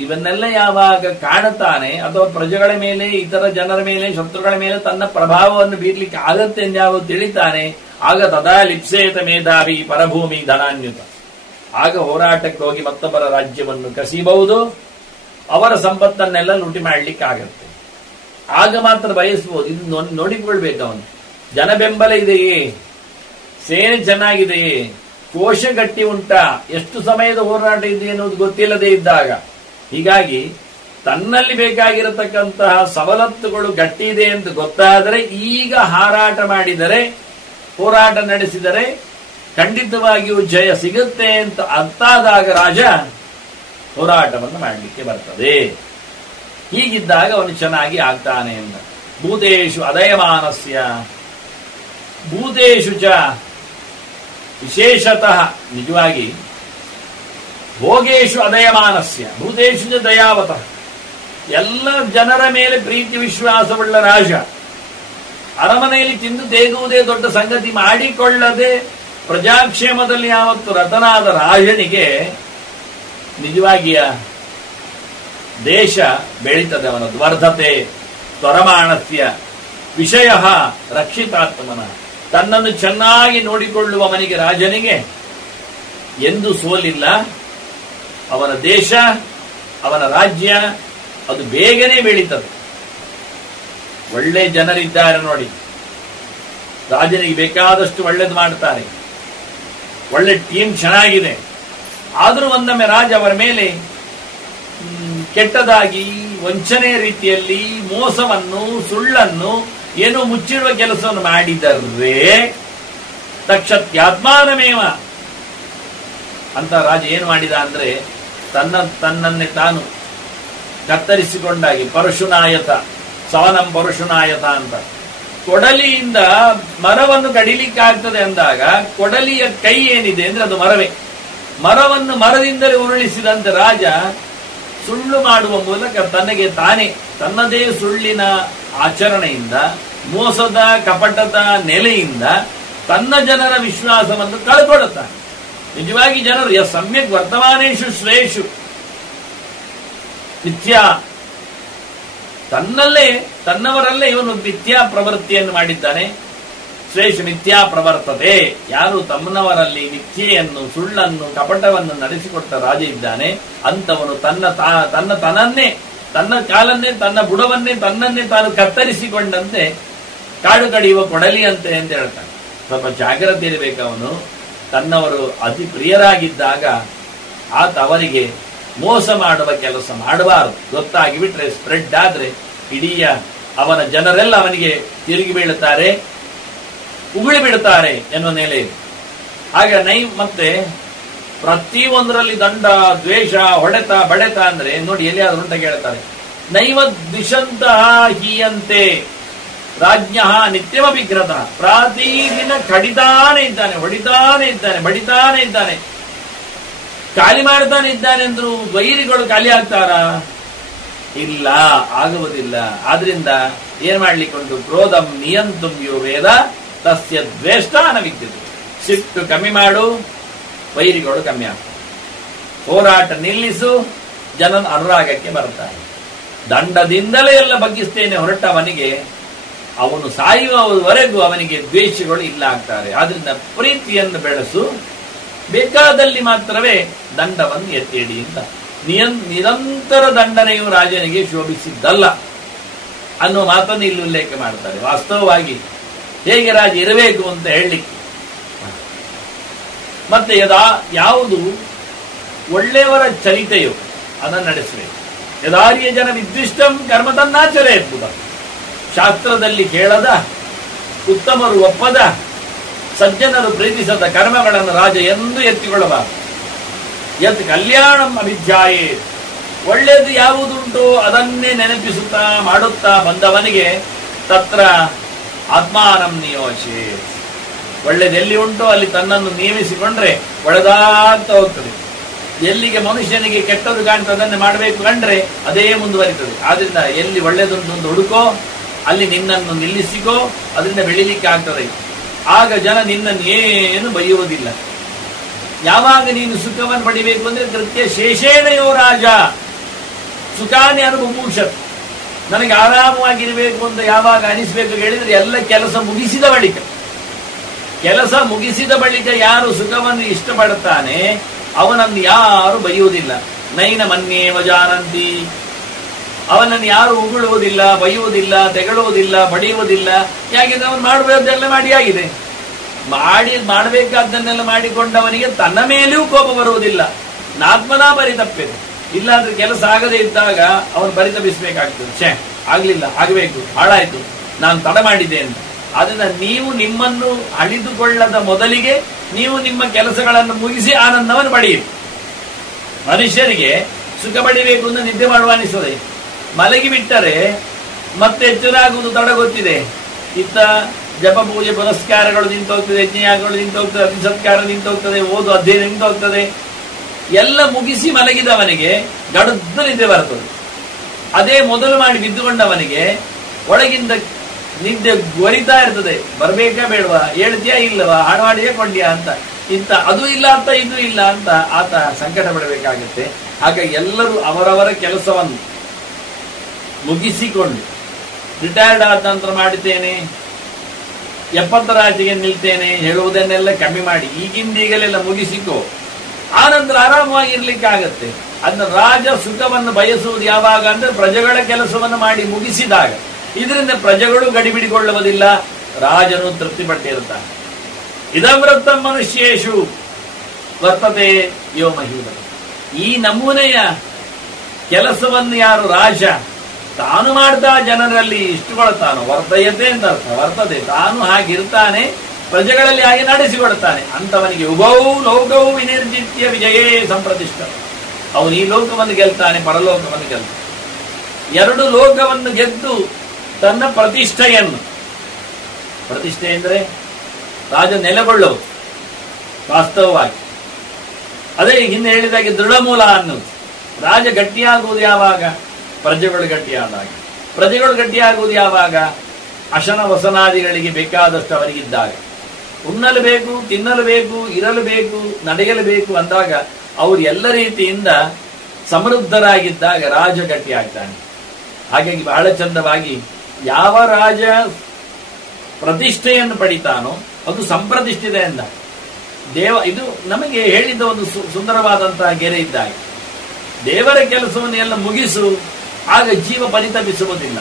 ಇವನ್ನೆಲ್ಲ ಯಾವಾಗ ಕಾಣುತ್ತಾನೆ, ಅಥವಾ ಪ್ರಜೆಗಳ ಮೇಲೆ, ಇತರ ಜನರ ಮೇಲೆ, ಶತ್ರುಗಳ ಮೇಲೆ ತನ್ನ ಪ್ರಭಾವವನ್ನು ಬೀರ್ಲಿಕ್ಕೆ ಆಗತ್ತೆ ಎಂದು ಯಾವಾಗ ತಿಳಿತಾನೆ, ಆಗ ತದಾ ಲಿಪ್ಸೇತ ಮೇಧಾವಿ ಪರಭೂಮಿ ಧನಾನ್ಯುತ. ಆಗ ಹೋರಾಟಕ್ಕೆ ಹೋಗಿ ಮತ್ತೊಬ್ಬರ ರಾಜ್ಯವನ್ನು ಕಸಿಬಹುದು, ಅವರ ಸಂಪತ್ತನ್ನೆಲ್ಲ ಲೂಟಿ ಮಾಡಲಿಕ್ಕಾಗತ್ತೆ. ಆಗ ಮಾತ್ರ ಬಯಸಬಹುದು. ಇದು ನೋಡಿಕೊಳ್ಬೇಕು. ಅವನು ಜನ ಬೆಂಬಲ ಇದೆಯೇ, ಸೇನೆ ಚೆನ್ನಾಗಿದೆಯೇ, ಕೋಶ ಗಟ್ಟಿ ಉಂಟಾ, ಎಷ್ಟು ಸಮಯದ ಹೋರಾಟ ಇದೆ ಎನ್ನುವುದು ಗೊತ್ತಿಲ್ಲದೆ ಇದ್ದಾಗ. ಹೀಗಾಗಿ ತನ್ನಲ್ಲಿ ಬೇಕಾಗಿರತಕ್ಕಂತಹ ಸವಲತ್ತುಗಳು ಗಟ್ಟಿ ಇದೆ ಎಂದು ಗೊತ್ತಾದರೆ, ಈಗ ಹಾರಾಟ ಮಾಡಿದರೆ, ಹೋರಾಟ ನಡೆಸಿದರೆ ಖಂಡಿತವಾಗಿಯೂ ಜಯ ಸಿಗುತ್ತೆ ಅಂತ ಅರ್ಥಾದಾಗ ರಾಜ ಹೋರಾಟವನ್ನು ಮಾಡಲಿಕ್ಕೆ ಬರ್ತದೆ. ಹೀಗಿದ್ದಾಗ ಅವನು ಚೆನ್ನಾಗಿ ಆಗ್ತಾನೆ ಎಂದ. ಭೂತೇಶು ಅದಯಮಾನಸ್ಯ, ಭೂತೇಶು ಚ ವಿಶೇಷತಃ, ನಿಜವಾಗಿ ಭೋಗೇಶು ಅದಯಮಾನಸ್ಯ, ಭೂತೇಶು ಚ ದಯಾವತಃ, ಎಲ್ಲ ಜನರ ಮೇಲೆ ಪ್ರೀತಿ ವಿಶ್ವಾಸವುಳ್ಳ ರಾಜ. ಅರಮನೆಯಲ್ಲಿ ತಿಂದು ತೇಗುವುದೇ ದೊಡ್ಡ ಸಂಗತಿ ಮಾಡಿಕೊಳ್ಳದೆ ಪ್ರಜಾಕ್ಷೇಮದಲ್ಲಿ ಯಾವತ್ತು ರತನಾದ ರಾಜನಿಗೆ ನಿಜವಾಗಿಯ ದೇಶ ಬೆಳೀತದೆ. ಅವನದು ವರ್ಧತೆ ತ್ವರಮಾಣಸ್ಯ ವಿಷಯ ರಕ್ಷಿತಾತ್ಮನ, ತನ್ನನ್ನು ಚೆನ್ನಾಗಿ ನೋಡಿಕೊಳ್ಳುವ ಮನೆಗೆ, ರಾಜನಿಗೆ ಎಂದು ಸೋಲಿಲ್ಲ. ಅವನ ದೇಶ, ಅವನ ರಾಜ್ಯ ಅದು ಬೇಗನೆ ಬೆಳೀತದೆ. ಒಳ್ಳೆ ಜನರಿದ್ದಾರೆ ನೋಡಿ, ರಾಜನಿಗೆ ಬೇಕಾದಷ್ಟು ಒಳ್ಳೇದು ಮಾಡ್ತಾರೆ, ಒಳ್ಳೆ ಟೀಮ್ ಚೆನ್ನಾಗಿದೆ. ಆದರೂ ಒಂದೊಮ್ಮೆ ರಾಜ ಅವರ ಮೇಲೆ ಕೆಟ್ಟದಾಗಿ, ವಂಚನೆಯ ರೀತಿಯಲ್ಲಿ ಮೋಸವನ್ನು, ಸುಳ್ಳನ್ನು, ಏನೋ ಮುಚ್ಚಿಡುವ ಕೆಲಸವನ್ನು ಮಾಡಿದರೆ ತಕ್ಷತ್ಯಾತ್ಮಾನಮೇವ ಅಂತ ರಾಜ ಏನು ಮಾಡಿದ ಅಂದ್ರೆ, ತನ್ನನ್ನೇ ತಾನು ಕತ್ತರಿಸಿಕೊಂಡಾಗಿ, ಪರಶುನಾಯತ ಸವನಂ ಪರಶುನಾಯತ ಅಂತ, ಕೊಡಲಿಯಿಂದ ಮರವನ್ನು ಕಡಿಲಿಕ್ಕಾಗ್ತದೆ ಅಂದಾಗ ಕೊಡಲಿಯ ಕೈ ಏನಿದೆ ಅಂದ್ರೆ ಅದು ಮರವೇ. ಮರವನ್ನು ಮರದಿಂದಲೇ ಉರುಳಿಸಿದಂತೆ ರಾಜ ಸುಳ್ಳು ಮಾಡುವ ಮೂಲಕ ತನಗೆ ತಾನೇ, ತನ್ನದೇ ಸುಳ್ಳಿನ ಆಚರಣೆಯಿಂದ, ಮೋಸದ ಕಪಟದ ನೆಲೆಯಿಂದ ತನ್ನ ಜನರ ವಿಶ್ವಾಸವನ್ನು ಕಳ್ಕೊಳ್ಳುತ್ತಾನೆ. ನಿಜವಾಗಿ ಜನರು ಸಮ್ಯಕ್ ವರ್ತಮಾನೇಶು ಶ್ರೇಷು ಮಿಥ್ಯಾ, ತನ್ನವರಲ್ಲೇ ಇವನು ಮಿಥ್ಯಾ ಪ್ರವೃತ್ತಿಯನ್ನು ಮಾಡಿದ್ದಾನೆ. ಶ್ರೇಷ ಮಿಥ್ಯಾ ಪ್ರವರ್ತತೆ, ಯಾರು ತಮ್ಮನವರಲ್ಲಿ ಮಿಥ್ಯೆಯನ್ನು, ಸುಳ್ಳನ್ನು, ಕಪಟವನ್ನು ನಡೆಸಿಕೊಟ್ಟ ರಾಜ ಇದ್ದಾನೆ ಅಂತವನು ತನ್ನನ್ನೇ, ತನ್ನ ಕಾಲನ್ನೇ, ತನ್ನ ಬುಡವನ್ನೇ, ತನ್ನನ್ನೇ ತಾನು ಕತ್ತರಿಸಿಕೊಂಡಂತೆ ಕಾಡು ಕಡಿಯುವ ಕೊಡಲಿಯಂತೆ ಅಂತ ಹೇಳ್ತಾನೆ. ಸ್ವಲ್ಪ ಜಾಗ್ರತೆ ಇರಬೇಕು. ಅವನು ತನ್ನವರು ಅತಿ ಪ್ರಿಯರಾಗಿದ್ದಾಗ ಆತ ಅವರಿಗೆ ಮೋಸ ಮಾಡುವ ಕೆಲಸ ಮಾಡಬಾರದು. ಗೊತ್ತಾಗಿ ಬಿಟ್ರೆ, ಸ್ಪ್ರೆಡ್ ಆದ್ರೆ ಇಡೀ ಅವನ ಜನರೆಲ್ಲ ಅವನಿಗೆ ತಿರುಗಿ ಬೀಳುತ್ತಾರೆ, ಉಗುಳಿ ಬಿಡುತ್ತಾರೆ ಎನ್ನುವ ನೆಲೆ ಇದೆ. ಆಗ ಮತ್ತೆ ಪ್ರತಿಯೊಂದರಲ್ಲಿ ದಂಡ, ದ್ವೇಷ, ಹೊಡೆತ, ಬಡೆತ ಅಂದ್ರೆ ನೋಡಿ ಎಲ್ಲಿಯಾದ್ರೂ ಉಂಟ ಕೇಳ್ತಾರೆ. ನೈವ ದ್ವಿಷಂತಹ ಹೀಯಂತೆ ರಾಜ್ಞ ನಿತ್ಯಮಭಿಗ್ರತ, ಪ್ರತಿದಿನ ಕಡಿತಾನೆ ಇದ್ದಾನೆ, ಹೊಡಿತಾನೆ ಇದ್ದಾನೆ, ಬಡಿತಾನೆ ಇದ್ದಾನೆ, ಖಾಲಿ ಮಾಡ್ತಾನೆ ಇದ್ದಾನೆ ಅಂದ್ರು ವೈರಿಗಳು ಖಾಲಿ ಆಗ್ತಾರಾ? ಇಲ್ಲ, ಆಗುವುದಿಲ್ಲ. ಆದ್ರಿಂದ ಏನ್ ಮಾಡ್ಲಿಕ್ಕುಂಟು? ಕ್ರೋಧಂ ನಿಯಂತುಂ ಯೋ ವೇದ ತಸ್ಯ ದ್ವೇಷ್ಟಾನ ವಿದ್ಯುತ್. ಸಿಟ್ಟು ಕಮ್ಮಿ ಮಾಡು, ವೈರಿಗಳು ಕಮ್ಮಿ ಆಗ್ತವೆ. ಹೋರಾಟ ನಿಲ್ಲಿಸು, ಜನನ ಅನುರಾಗಕ್ಕೆ ಬರ್ತಾರೆ. ದಂಡದಿಂದಲೇ ಎಲ್ಲ ಬಗ್ಗಿಸ್ತೇನೆ ಹೊರಟವನಿಗೆ ಅವನು ಸಾಯುವವರೆಗೂ ಅವನಿಗೆ ದ್ವೇಷಗಳು ಇಲ್ಲ ಆಗ್ತಾರೆ. ಆದ್ರಿಂದ ಪ್ರೀತಿಯನ್ನು ಬೆಳೆಸು, ಬೇಕಾದಲ್ಲಿ ಮಾತ್ರವೇ ದಂಡವನ್ನು ಎತ್ತಿಡಿ ಅಂತ. ನಿರಂತರ ದಂಡನೆಯು ರಾಜನಿಗೆ ಶೋಭಿಸಿದ್ದಲ್ಲ ಅನ್ನೋ ಮಾತನ್ನು ಇಲ್ಲಿ ಉಲ್ಲೇಖ ಮಾಡ್ತಾರೆ. ವಾಸ್ತವವಾಗಿ ಹೇಗೆ ರಾಜ ಇರಬೇಕು ಅಂತ ಹೇಳಲಿಕ್ಕೆ, ಮತ್ತೆ ಯಾವುದು ಒಳ್ಳೆಯವರ ಚರಿತೆಯು ಅದನ್ನು ನಡೆಸಬೇಕು. ಯದಾರ್ಯ ಜನ ವಿದ್ವಿಷ್ಟಂ ಕರ್ಮ ತನ್ನಾಚರೆ ಎತ್ತುದ. ಶಾಸ್ತ್ರದಲ್ಲಿ ಕೇಳದ, ಉತ್ತಮರು ಒಪ್ಪದ, ಸಜ್ಜನರು ಪ್ರೀತಿಸದ ಕರ್ಮಗಳನ್ನು ರಾಜ ಎಂದೂ ಎತ್ತಿಕೊಳ್ಳಬಾರದು. ಯತ್ ಕಲ್ಯಾಣಂ ಅಭಿಧ್ಯಾಯೇ, ಒಳ್ಳೆಯದು ಯಾವುದುಂಟೋ ಅದನ್ನೇ ನೆನಪಿಸುತ್ತಾ ಮಾಡುತ್ತಾ ಬಂದವನಿಗೆ ತತ್ರ ಆತ್ಮಾನಂ ನಿಯೋಚೆ. ಒಳ್ಳೆದೆಲ್ಲಿ ಉಂಟೋ ಅಲ್ಲಿ ತನ್ನನ್ನು ನೇಮಿಸಿಕೊಂಡ್ರೆ ಒಳ್ಳೆದಾಗ್ತಾ ಹೋಗ್ತದೆ. ಎಲ್ಲಿಗೆ ಮನುಷ್ಯನಿಗೆ ಕೆಟ್ಟದ್ದು ಕಾಣ್ತದೆ ಅದನ್ನೇ ಮಾಡಬೇಕು ಕಂಡ್ರೆ ಅದೇ ಮುಂದುವರಿತದೆ. ಆದ್ರಿಂದ ಎಲ್ಲಿ ಒಳ್ಳೆದುಂಟು ಒಂದು ಹುಡುಕೋ, ಅಲ್ಲಿ ನಿನ್ನನ್ನು ನಿಲ್ಲಿಸಿಕೋ, ಅದರಿಂದ ಬೆಳಿಲಿಕ್ಕೆ ಆಗ್ತದೆ. ಆಗ ಜನ ನಿನ್ನನ್ನು ಏನು ಬೈಯುವುದಿಲ್ಲ. ಯಾವಾಗ ನೀನು ಸುಖವನ್ನು ಪಡಿಬೇಕು ಅಂದ್ರೆ ಕೃತ್ಯ ಶೇಷೇಣಯೋ ರಾಜ ಸುಖಾನಿ ಅನುಭೂಷತ್, ನನಗೆ ಆರಾಮವಾಗಿರಬೇಕು ಅಂತ ಯಾವಾಗ ಅನಿಸ್ಬೇಕು ಹೇಳಿದ್ರೆ ಎಲ್ಲ ಕೆಲಸ ಮುಗಿಸಿದ ಬಳಿಕ. ಕೆಲಸ ಮುಗಿಸಿದ ಬಳಿಕ ಯಾರು ಸುಖವನ್ನು ಇಷ್ಟಪಡುತ್ತಾನೆ ಅವನನ್ನು ಯಾರು ಬೈಯುವುದಿಲ್ಲ. ನೈನ ಮನ್ಯೇವ ಜಾನಂತಿ, ಅವನನ್ನು ಯಾರು ಉಗುಳುವುದಿಲ್ಲ, ಬೈಯುವುದಿಲ್ಲ, ತೆಗಳುವುದಿಲ್ಲ, ಬಡಿಯುವುದಿಲ್ಲ. ಯಾಕೆಂದ್ರೆ ಅವನು ಮಾಡಬಹುದೆಲ್ಲ ಮಾಡಿ ಆಗಿದೆ. ಮಾಡಬೇಕಾದ್ದನ್ನೆಲ್ಲ ಮಾಡಿಕೊಂಡವನಿಗೆ ತನ್ನ ಮೇಲೆಯೂ ಕೋಪ ಬರುವುದಿಲ್ಲ. ನಾತ್ಮನಾ ಪರಿತಪ್ಪಿದೆ. ಇಲ್ಲಾಂದ್ರೆ ಕೆಲಸ ಆಗದೆ ಇದ್ದಾಗ ಅವನು ಪರಿತಪಿಸಬೇಕಾಗ್ತದೆ. ಆಗ್ಲಿಲ್ಲ, ಆಗಬೇಕು, ಹಾಳಾಯ್ತು, ನಾನು ತಡ ಮಾಡಿದ್ದೆ ಅಂತ. ಆದ್ರಿಂದ ನೀವು ನಿಮ್ಮನ್ನು ಅಳಿದುಕೊಳ್ಳದ ಮೊದಲಿಗೆ ನೀವು ನಿಮ್ಮ ಕೆಲಸಗಳನ್ನು ಮುಗಿಸಿ ಆನಂದವನ್ನು ಪಡೆಯಿರಿ. ಮನುಷ್ಯರಿಗೆ ಸುಖ ಪಡಿಬೇಕು ಅಂತ ನಿದ್ದೆ ಮಾಡುವ ಅನಿಸ್ತದೆ. ಮಲಗಿ ಬಿಟ್ಟರೆ ಮತ್ತೆ ಎಚ್ಚರ ಆಗುವುದು ತಡ ಗೊತ್ತಿದೆ. ಇತ್ತ ಜಪ ಪೂಜೆ ಪುನಸ್ಕಾರಗಳು ನಿಂತು ಹೋಗ್ತದೆ, ಯಜ್ಞಯಾಗಗಳು ನಿಂತು ಹೋಗ್ತದೆ, ಅತಿ ಸತ್ಕಾರ ನಿಂತು ಹೋಗ್ತದೆ, ಓದು ಅಧ್ಯಯನ ನಿಂತು ಹೋಗ್ತದೆ. ಎಲ್ಲ ಮುಗಿಸಿ ಮಲಗಿದವನಿಗೆ ಗಡದ್ದ ನಿದ್ದೆ ಬರ್ತದೆ. ಅದೇ ಮೊದಲು ಮಾಡಿ ಬಿದ್ದುಕೊಂಡವನಿಗೆ ಒಳಗಿಂದ ನಿದ್ದೆ ಗೊರಿತಾ ಇರ್ತದೆ. ಬರ್ಬೇಕಾ ಬೇಡವಾ, ಹೇಳ್ತೀಯಾ ಇಲ್ಲವಾ, ಹಣ ಮಾಡಿಯೇ ಕೊಂಡ್ಯಾ ಅಂತ. ಇಂತ ಅದು ಇಲ್ಲ ಅಂತ ಇದು ಇಲ್ಲ ಅಂತ ಆತ ಸಂಕಟ ಪಡಬೇಕಾಗತ್ತೆ. ಹಾಗಾಗಿ ಎಲ್ಲರೂ ಅವರವರ ಕೆಲಸವನ್ನು ಮುಗಿಸಿಕೊಂಡು ರಿಟೈರ್ಡ್ ಆದ ನಂತರ ಮಾಡುತ್ತೇನೆ, 70 ಆಚೆಗೆ ನಿಲ್ತೇನೆ ಹೇಳುವುದನ್ನೆಲ್ಲ ಕಮ್ಮಿ ಮಾಡಿ ಈಗಿಂದೀಗಲೆಲ್ಲ ಮುಗಿಸಿಕೋ. ಆ ನಂತರ ಆರಾಮವಾಗಿರ್ಲಿಕ್ಕೆ ಆಗತ್ತೆ. ಅದನ್ನ ರಾಜ ಸುಖವನ್ನು ಬಯಸುವುದು ಯಾವಾಗ ಅಂದ್ರೆ ಪ್ರಜೆಗಳ ಕೆಲಸವನ್ನು ಮಾಡಿ ಮುಗಿಸಿದಾಗ. ಇದರಿಂದ ಪ್ರಜೆಗಳು ಗಡಿಬಿಡಿಗೊಳ್ಳುವುದಿಲ್ಲ, ರಾಜನು ತೃಪ್ತಿ ಪಟ್ಟಿರುತ್ತಾನೆ. ಇದಮೃತ ಮನುಷ್ಯೇಶು ವರ್ತತೆ ಯೋ ಮಹೀಮ. ಈ ನಮೂನೆಯ ಕೆಲಸವನ್ನು ಯಾರು ರಾಜ ತಾನು ಮಾಡ್ತಾ ಜನರಲ್ಲಿ ಇಷ್ಟುಕೊಳ್ತಾನೋ, ವರ್ತಯತೆ ಅಂತ ಅರ್ಥ, ವರ್ತದೆ, ತಾನು ಹಾಗಿರ್ತಾನೆ, ಪ್ರಜೆಗಳಲ್ಲಿ ಹಾಗೆ ನಡೆಸಿಕೊಳ್ತಾನೆ ಅಂತವನಿಗೆ ಉಭೌ ಲೋಕವು ವಿನಿರ್ಜಿತ್ಯ ವಿಜಯೇ ಸಂಪ್ರತಿಷ್ಠ. ಅವನು ಈ ಲೋಕವನ್ನು ಗೆಲ್ತಾನೆ, ಪರಲೋಕವನ್ನು ಗೆಲ್ತಾನೆ. 2 ಲೋಕವನ್ನು ಗೆದ್ದು ತನ್ನ ಪ್ರತಿಷ್ಠೆಯನ್ನು, ಪ್ರತಿಷ್ಠೆ ಎಂದರೆ ರಾಜ ನೆಲೆಗೊಳ್ಳುವುದು ವಾಸ್ತವವಾಗಿ. ಅದೇ ಹಿಂದೆ ಹೇಳಿದಾಗೆ ದೃಢಮೂಲ ಅನ್ನೋದು. ರಾಜ ಗಟ್ಟಿಯಾಗುವುದು ಯಾವಾಗ? ಪ್ರಜೆಗಳು ಗಟ್ಟಿಯಾದಾಗ. ಪ್ರಜೆಗಳು ಗಟ್ಟಿಯಾಗುವುದು ಯಾವಾಗ? ಅಶನ ವಸನಾದಿಗಳಿಗೆ ಬೇಕಾದಷ್ಟು ಅವರಿಗಿದ್ದಾಗ. ಉಣ್ಣಲು ಬೇಕು, ತಿನ್ನಲು ಬೇಕು, ಇರಲು ಬೇಕು, ನಡೆಯಲು ಬೇಕು ಅಂದಾಗ ಅವರು ಎಲ್ಲ ರೀತಿಯಿಂದ ಸಮೃದ್ಧರಾಗಿದ್ದಾಗ ರಾಜ ಗಟ್ಟಿಯಾಗ್ತಾನೆ. ಹಾಗಾಗಿ ಬಹಳ ಚಂದವಾಗಿ ಯಾವ ರಾಜ ಪ್ರತಿಷ್ಠೆಯನ್ನು ಪಡಿತಾನೋ ಅದು ಸಂಪ್ರತಿಷ್ಠಿತೆ ಎಂದ ದೇವ. ಇದು ನಮಗೆ ಹೇಳಿದ ಒಂದು ಸುಂದರವಾದಂತಹ ಗೆರೆ ಇದ್ದಾಗ. ದೇವರ ಕೆಲಸವನ್ನು ಎಲ್ಲ ಮುಗಿಸು, ಆಗ ಜೀವ ಪರಿತಪಿಸುವುದಿಲ್ಲ.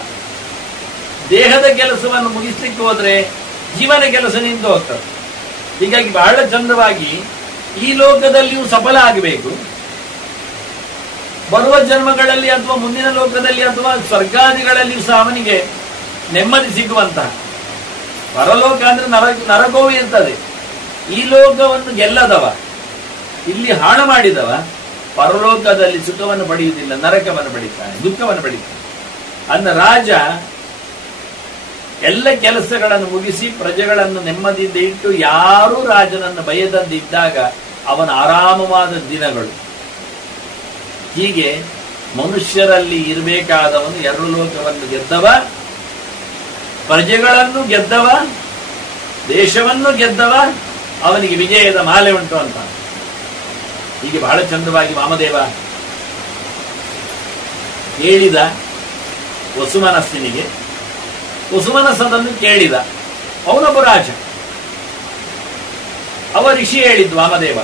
ದೇಹದ ಕೆಲಸವನ್ನು ಮುಗಿಸ್ಲಿಕ್ಕೆ ಹೋದ್ರೆ ಜೀವನ ಕೆಲಸ ನಿಂತು ಹೋಗ್ತದೆ. ಹೀಗಾಗಿ ಬಹಳ ಚಂದವಾಗಿ ಈ ಲೋಕದಲ್ಲಿಯೂ ಸಫಲ ಆಗಬೇಕು, ಬರುವ ಜನ್ಮಗಳಲ್ಲಿ ಅಥವಾ ಮುಂದಿನ ಲೋಕದಲ್ಲಿ ಅಥವಾ ಸ್ವರ್ಗಾದಿಗಳಲ್ಲಿಯೂ ಸಹ ಅವನಿಗೆ ನೆಮ್ಮದಿ ಸಿಗುವಂತಹ. ಪರಲೋಕ ಅಂದ್ರೆ ನರಕವೂ ಇರ್ತದೆ. ಈ ಲೋಕವನ್ನು ಗೆಲ್ಲದವ, ಇಲ್ಲಿ ಹಾಳು ಮಾಡಿದವ ಪರಲೋಕದಲ್ಲಿ ಸುಖವನ್ನು ಪಡೆಯುವುದಿಲ್ಲ, ನರಕವನ್ನು ಪಡಿತಾನೆ, ದುಃಖವನ್ನು ಪಡಿತಾನೆ. ಅಂದ ರಾಜ ಎಲ್ಲ ಕೆಲಸಗಳನ್ನು ಮುಗಿಸಿ ಪ್ರಜೆಗಳನ್ನು ನೆಮ್ಮದಿಯಿಂದ ಇಟ್ಟು ಯಾರೂ ರಾಜನನ್ನು ಬಯದಂದಿದ್ದಾಗ ಅವನ ಆರಾಮವಾದ ದಿನಗಳು. ಹೀಗೆ ಮನುಷ್ಯರಲ್ಲಿ ಇರಬೇಕಾದವನು ಎರಡು ಲೋಕವನ್ನು ಗೆದ್ದವ, ಪ್ರಜೆಗಳನ್ನು ಗೆದ್ದವ, ದೇಶವನ್ನು ಗೆದ್ದವ, ಅವನಿಗೆ ವಿಜಯದ ಮಾಲೆ ಉಂಟು ಅಂತ. ಹೀಗೆ ಬಹಳ ಚಂದವಾಗಿ ವಾಮದೇವ ಹೇಳಿದ ವಸುಮನಸ್ಸಿನಿಗೆ. ವಸುಮನಸ್ಸದನ್ನು ಕೇಳಿದ. ಅವನೊಬ್ಬ ರಾಜ, ಅವ ಋಷಿ ಹೇಳಿದ್ದು ವಾಮದೇವ.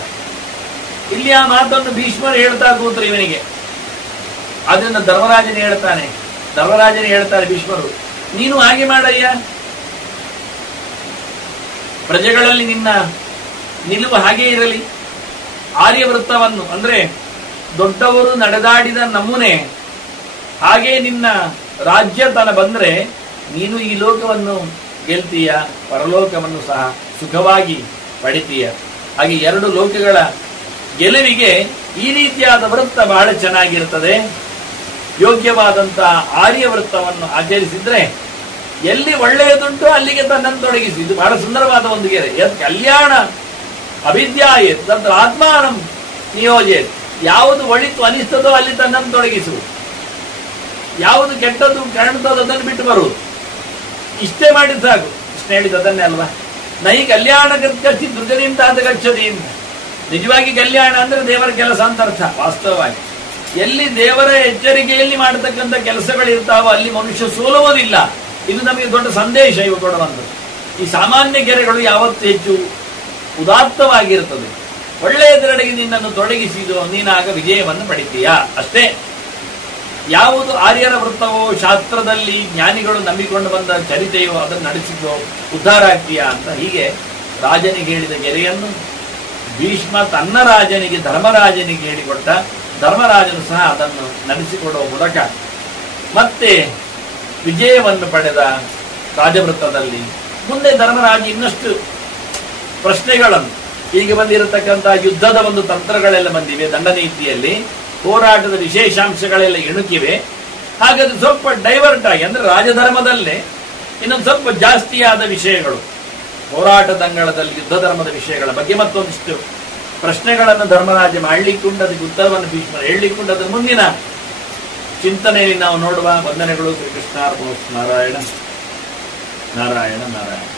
ಇಲ್ಲಿ ಆ ಮಾತನ್ನು ಭೀಷ್ಮರು ಹೇಳ್ತಾ ಕೂತ್ರು ಇವನಿಗೆ. ಅದನ್ನು ಧರ್ಮರಾಜನೇ ಹೇಳ್ತಾರೆ ಭೀಷ್ಮರು, ನೀನು ಹಾಗೆ ಮಾಡಯ್ಯ, ಪ್ರಜೆಗಳಲ್ಲಿ ನಿನ್ನ ನಿಲುವು ಹಾಗೇ ಇರಲಿ. ಆರ್ಯವೃತ್ತವನ್ನು ಅಂದ್ರೆ ದೊಡ್ಡವರು ನಡೆದಾಡಿದ ನಮೂನೆ ಹಾಗೆ ನಿನ್ನ ರಾಜ್ಯತನ ಬಂದ್ರೆ ನೀನು ಈ ಲೋಕವನ್ನು ಗೆಲ್ತೀಯ, ಪರಲೋಕವನ್ನು ಸಹ ಸುಖವಾಗಿ ಪಡಿತೀಯ. ಹಾಗೆ ಎರಡು ಲೋಕಗಳ ಗೆಲುವಿಗೆ ಈ ರೀತಿಯಾದ ವೃತ್ತ ಬಹಳ ಚೆನ್ನಾಗಿರ್ತದೆ. ಯೋಗ್ಯವಾದಂತಹ ಆರ್ಯವೃತ್ತವನ್ನು ಆಚರಿಸಿದ್ರೆ ಎಲ್ಲಿ ಒಳ್ಳೆಯದುಂಟು ಅಲ್ಲಿಗೆ ತನ್ನನ್ನು ತೊಡಗಿಸಿ. ಇದು ಬಹಳ ಸುಂದರವಾದ ಒಂದು ಗೆರೆ. ಕಲ್ಯಾಣ ಅವಿದ್ಯಾಯ ತತ್ರ ಆತ್ಮಾನಂ ನಿಯೋಜಯೇತ್. ಯಾವುದು ಒಳಿತು ಅನಿಸ್ತದೋ ಅಲ್ಲಿ ತನ್ನನ್ನು ತೊಡಗಿಸು, ಯಾವುದು ಕೆಟ್ಟದ್ದು ಕಾಣುತ್ತದೋ ಅದನ್ನು ಬಿಟ್ಟು ಬರುವುದು. ಇಷ್ಟೇ ಮಾಡಿದ ಸಾಕು. ಕೃಷ್ಣ ಹೇಳಿದದನ್ನೇ ಅಲ್ವಾ, ನೈ ಕಲ್ಯಾಣ ಗಚ್ಚಿ ದುರ್ಗದಿಂದ ಅಂತ ಗಚ್ಚದಿ ಅಂತ. ನಿಜವಾಗಿ ಕಲ್ಯಾಣ ಅಂದ್ರೆ ದೇವರ ಕೆಲಸ ಅಂತ ಅರ್ಥ. ವಾಸ್ತವವಾಗಿ ಎಲ್ಲಿ ದೇವರ ಎಚ್ಚರಿಕೆಯಲ್ಲಿ ಮಾಡತಕ್ಕಂಥ ಕೆಲಸಗಳಿರ್ತಾವೋ ಅಲ್ಲಿ ಮನುಷ್ಯ ಸೋಲುವುದಿಲ್ಲ. ಇದು ನಮಗೆ ದೊಡ್ಡ ಸಂದೇಶ ಇವು ಕೊಡುವಂಥದ್ದು. ಈ ಸಾಮಾನ್ಯ ಗೆರೆಗಳು ಯಾವತ್ತೂ ಹೆಚ್ಚು ಉದಾತ್ತವಾಗಿರುತ್ತದೆ. ಒಳ್ಳೆಯದರೆಡೆಗೆ ನಿನ್ನನ್ನು ತೊಡಗಿಸಿದು, ನೀನಾಗ ವಿಜಯವನ್ನು ಪಡಿತೀಯಾ ಅಷ್ಟೇ. ಯಾವುದು ಆರ್ಯರ ವೃತ್ತವೋ, ಶಾಸ್ತ್ರದಲ್ಲಿ ಜ್ಞಾನಿಗಳು ನಂಬಿಕೊಂಡು ಬಂದ ಚರಿತೆಯೋ ಅದನ್ನು ನಡೆಸಿದೋ ಉದ್ಧಾರ ಆಗ್ತೀಯಾ ಅಂತ. ಹೀಗೆ ರಾಜನಿಗೆ ಹೇಳಿದ ಗೆರೆಯನ್ನು ಭೀಷ್ಮ ತನ್ನ ರಾಜನಿಗೆ ಧರ್ಮರಾಜನಿಗೆ ಹೇಳಿಕೊಟ್ಟ. ಧರ್ಮರಾಜನು ಸಹ ಅದನ್ನು ನಡೆಸಿಕೊಡುವ ಮೂಲಕ ಮತ್ತೆ ವಿಜಯವನ್ನು ಪಡೆದ ರಾಜವೃತ್ತದಲ್ಲಿ. ಮುಂದೆ ಧರ್ಮರಾಜ ಇನ್ನಷ್ಟು ಪ್ರಶ್ನೆಗಳನ್ನು, ಈಗ ಬಂದಿರತಕ್ಕಂತಹ ಯುದ್ಧದ ಒಂದು ತಂತ್ರಗಳೆಲ್ಲ ಬಂದಿವೆ, ದಂಡನೀತಿಯಲ್ಲಿ ಹೋರಾಟದ ವಿಶೇಷಾಂಶಗಳೆಲ್ಲ ಇಣುಕಿವೆ. ಹಾಗಾದ್ರೆ ಸ್ವಲ್ಪ ಡೈವರ್ಟ್ ಆಗಿ ಅಂದ್ರೆ ರಾಜಧರ್ಮದಲ್ಲೇ ಇನ್ನೊಂದು ಸ್ವಲ್ಪ ಜಾಸ್ತಿಯಾದ ವಿಷಯಗಳು, ಹೋರಾಟದಂಗಳದಲ್ಲಿ ಯುದ್ಧ ಧರ್ಮದ ವಿಷಯಗಳ ಬಗ್ಗೆ ಮತ್ತೊಂದಿಷ್ಟು ಪ್ರಶ್ನೆಗಳನ್ನು ಧರ್ಮರಾಜ ಮಾಡಲಿಕ್ಕುಂಟು, ಅದಕ್ಕೆ ಉತ್ತರವನ್ನು ಭೀಷ್ಮರು ಹೇಳಲಿಕ್ಕುಂಟು. ಅದರ ಮುಂದಿನ ಚಿಂತನೆಯಲ್ಲಿ ನಾವು ನೋಡುವ. ವಂದನೆಗಳು. ಶ್ರೀಕೃಷ್ಣ. ನಾರಾಯಣ ನಾರಾಯಣ ನಾರಾಯಣ.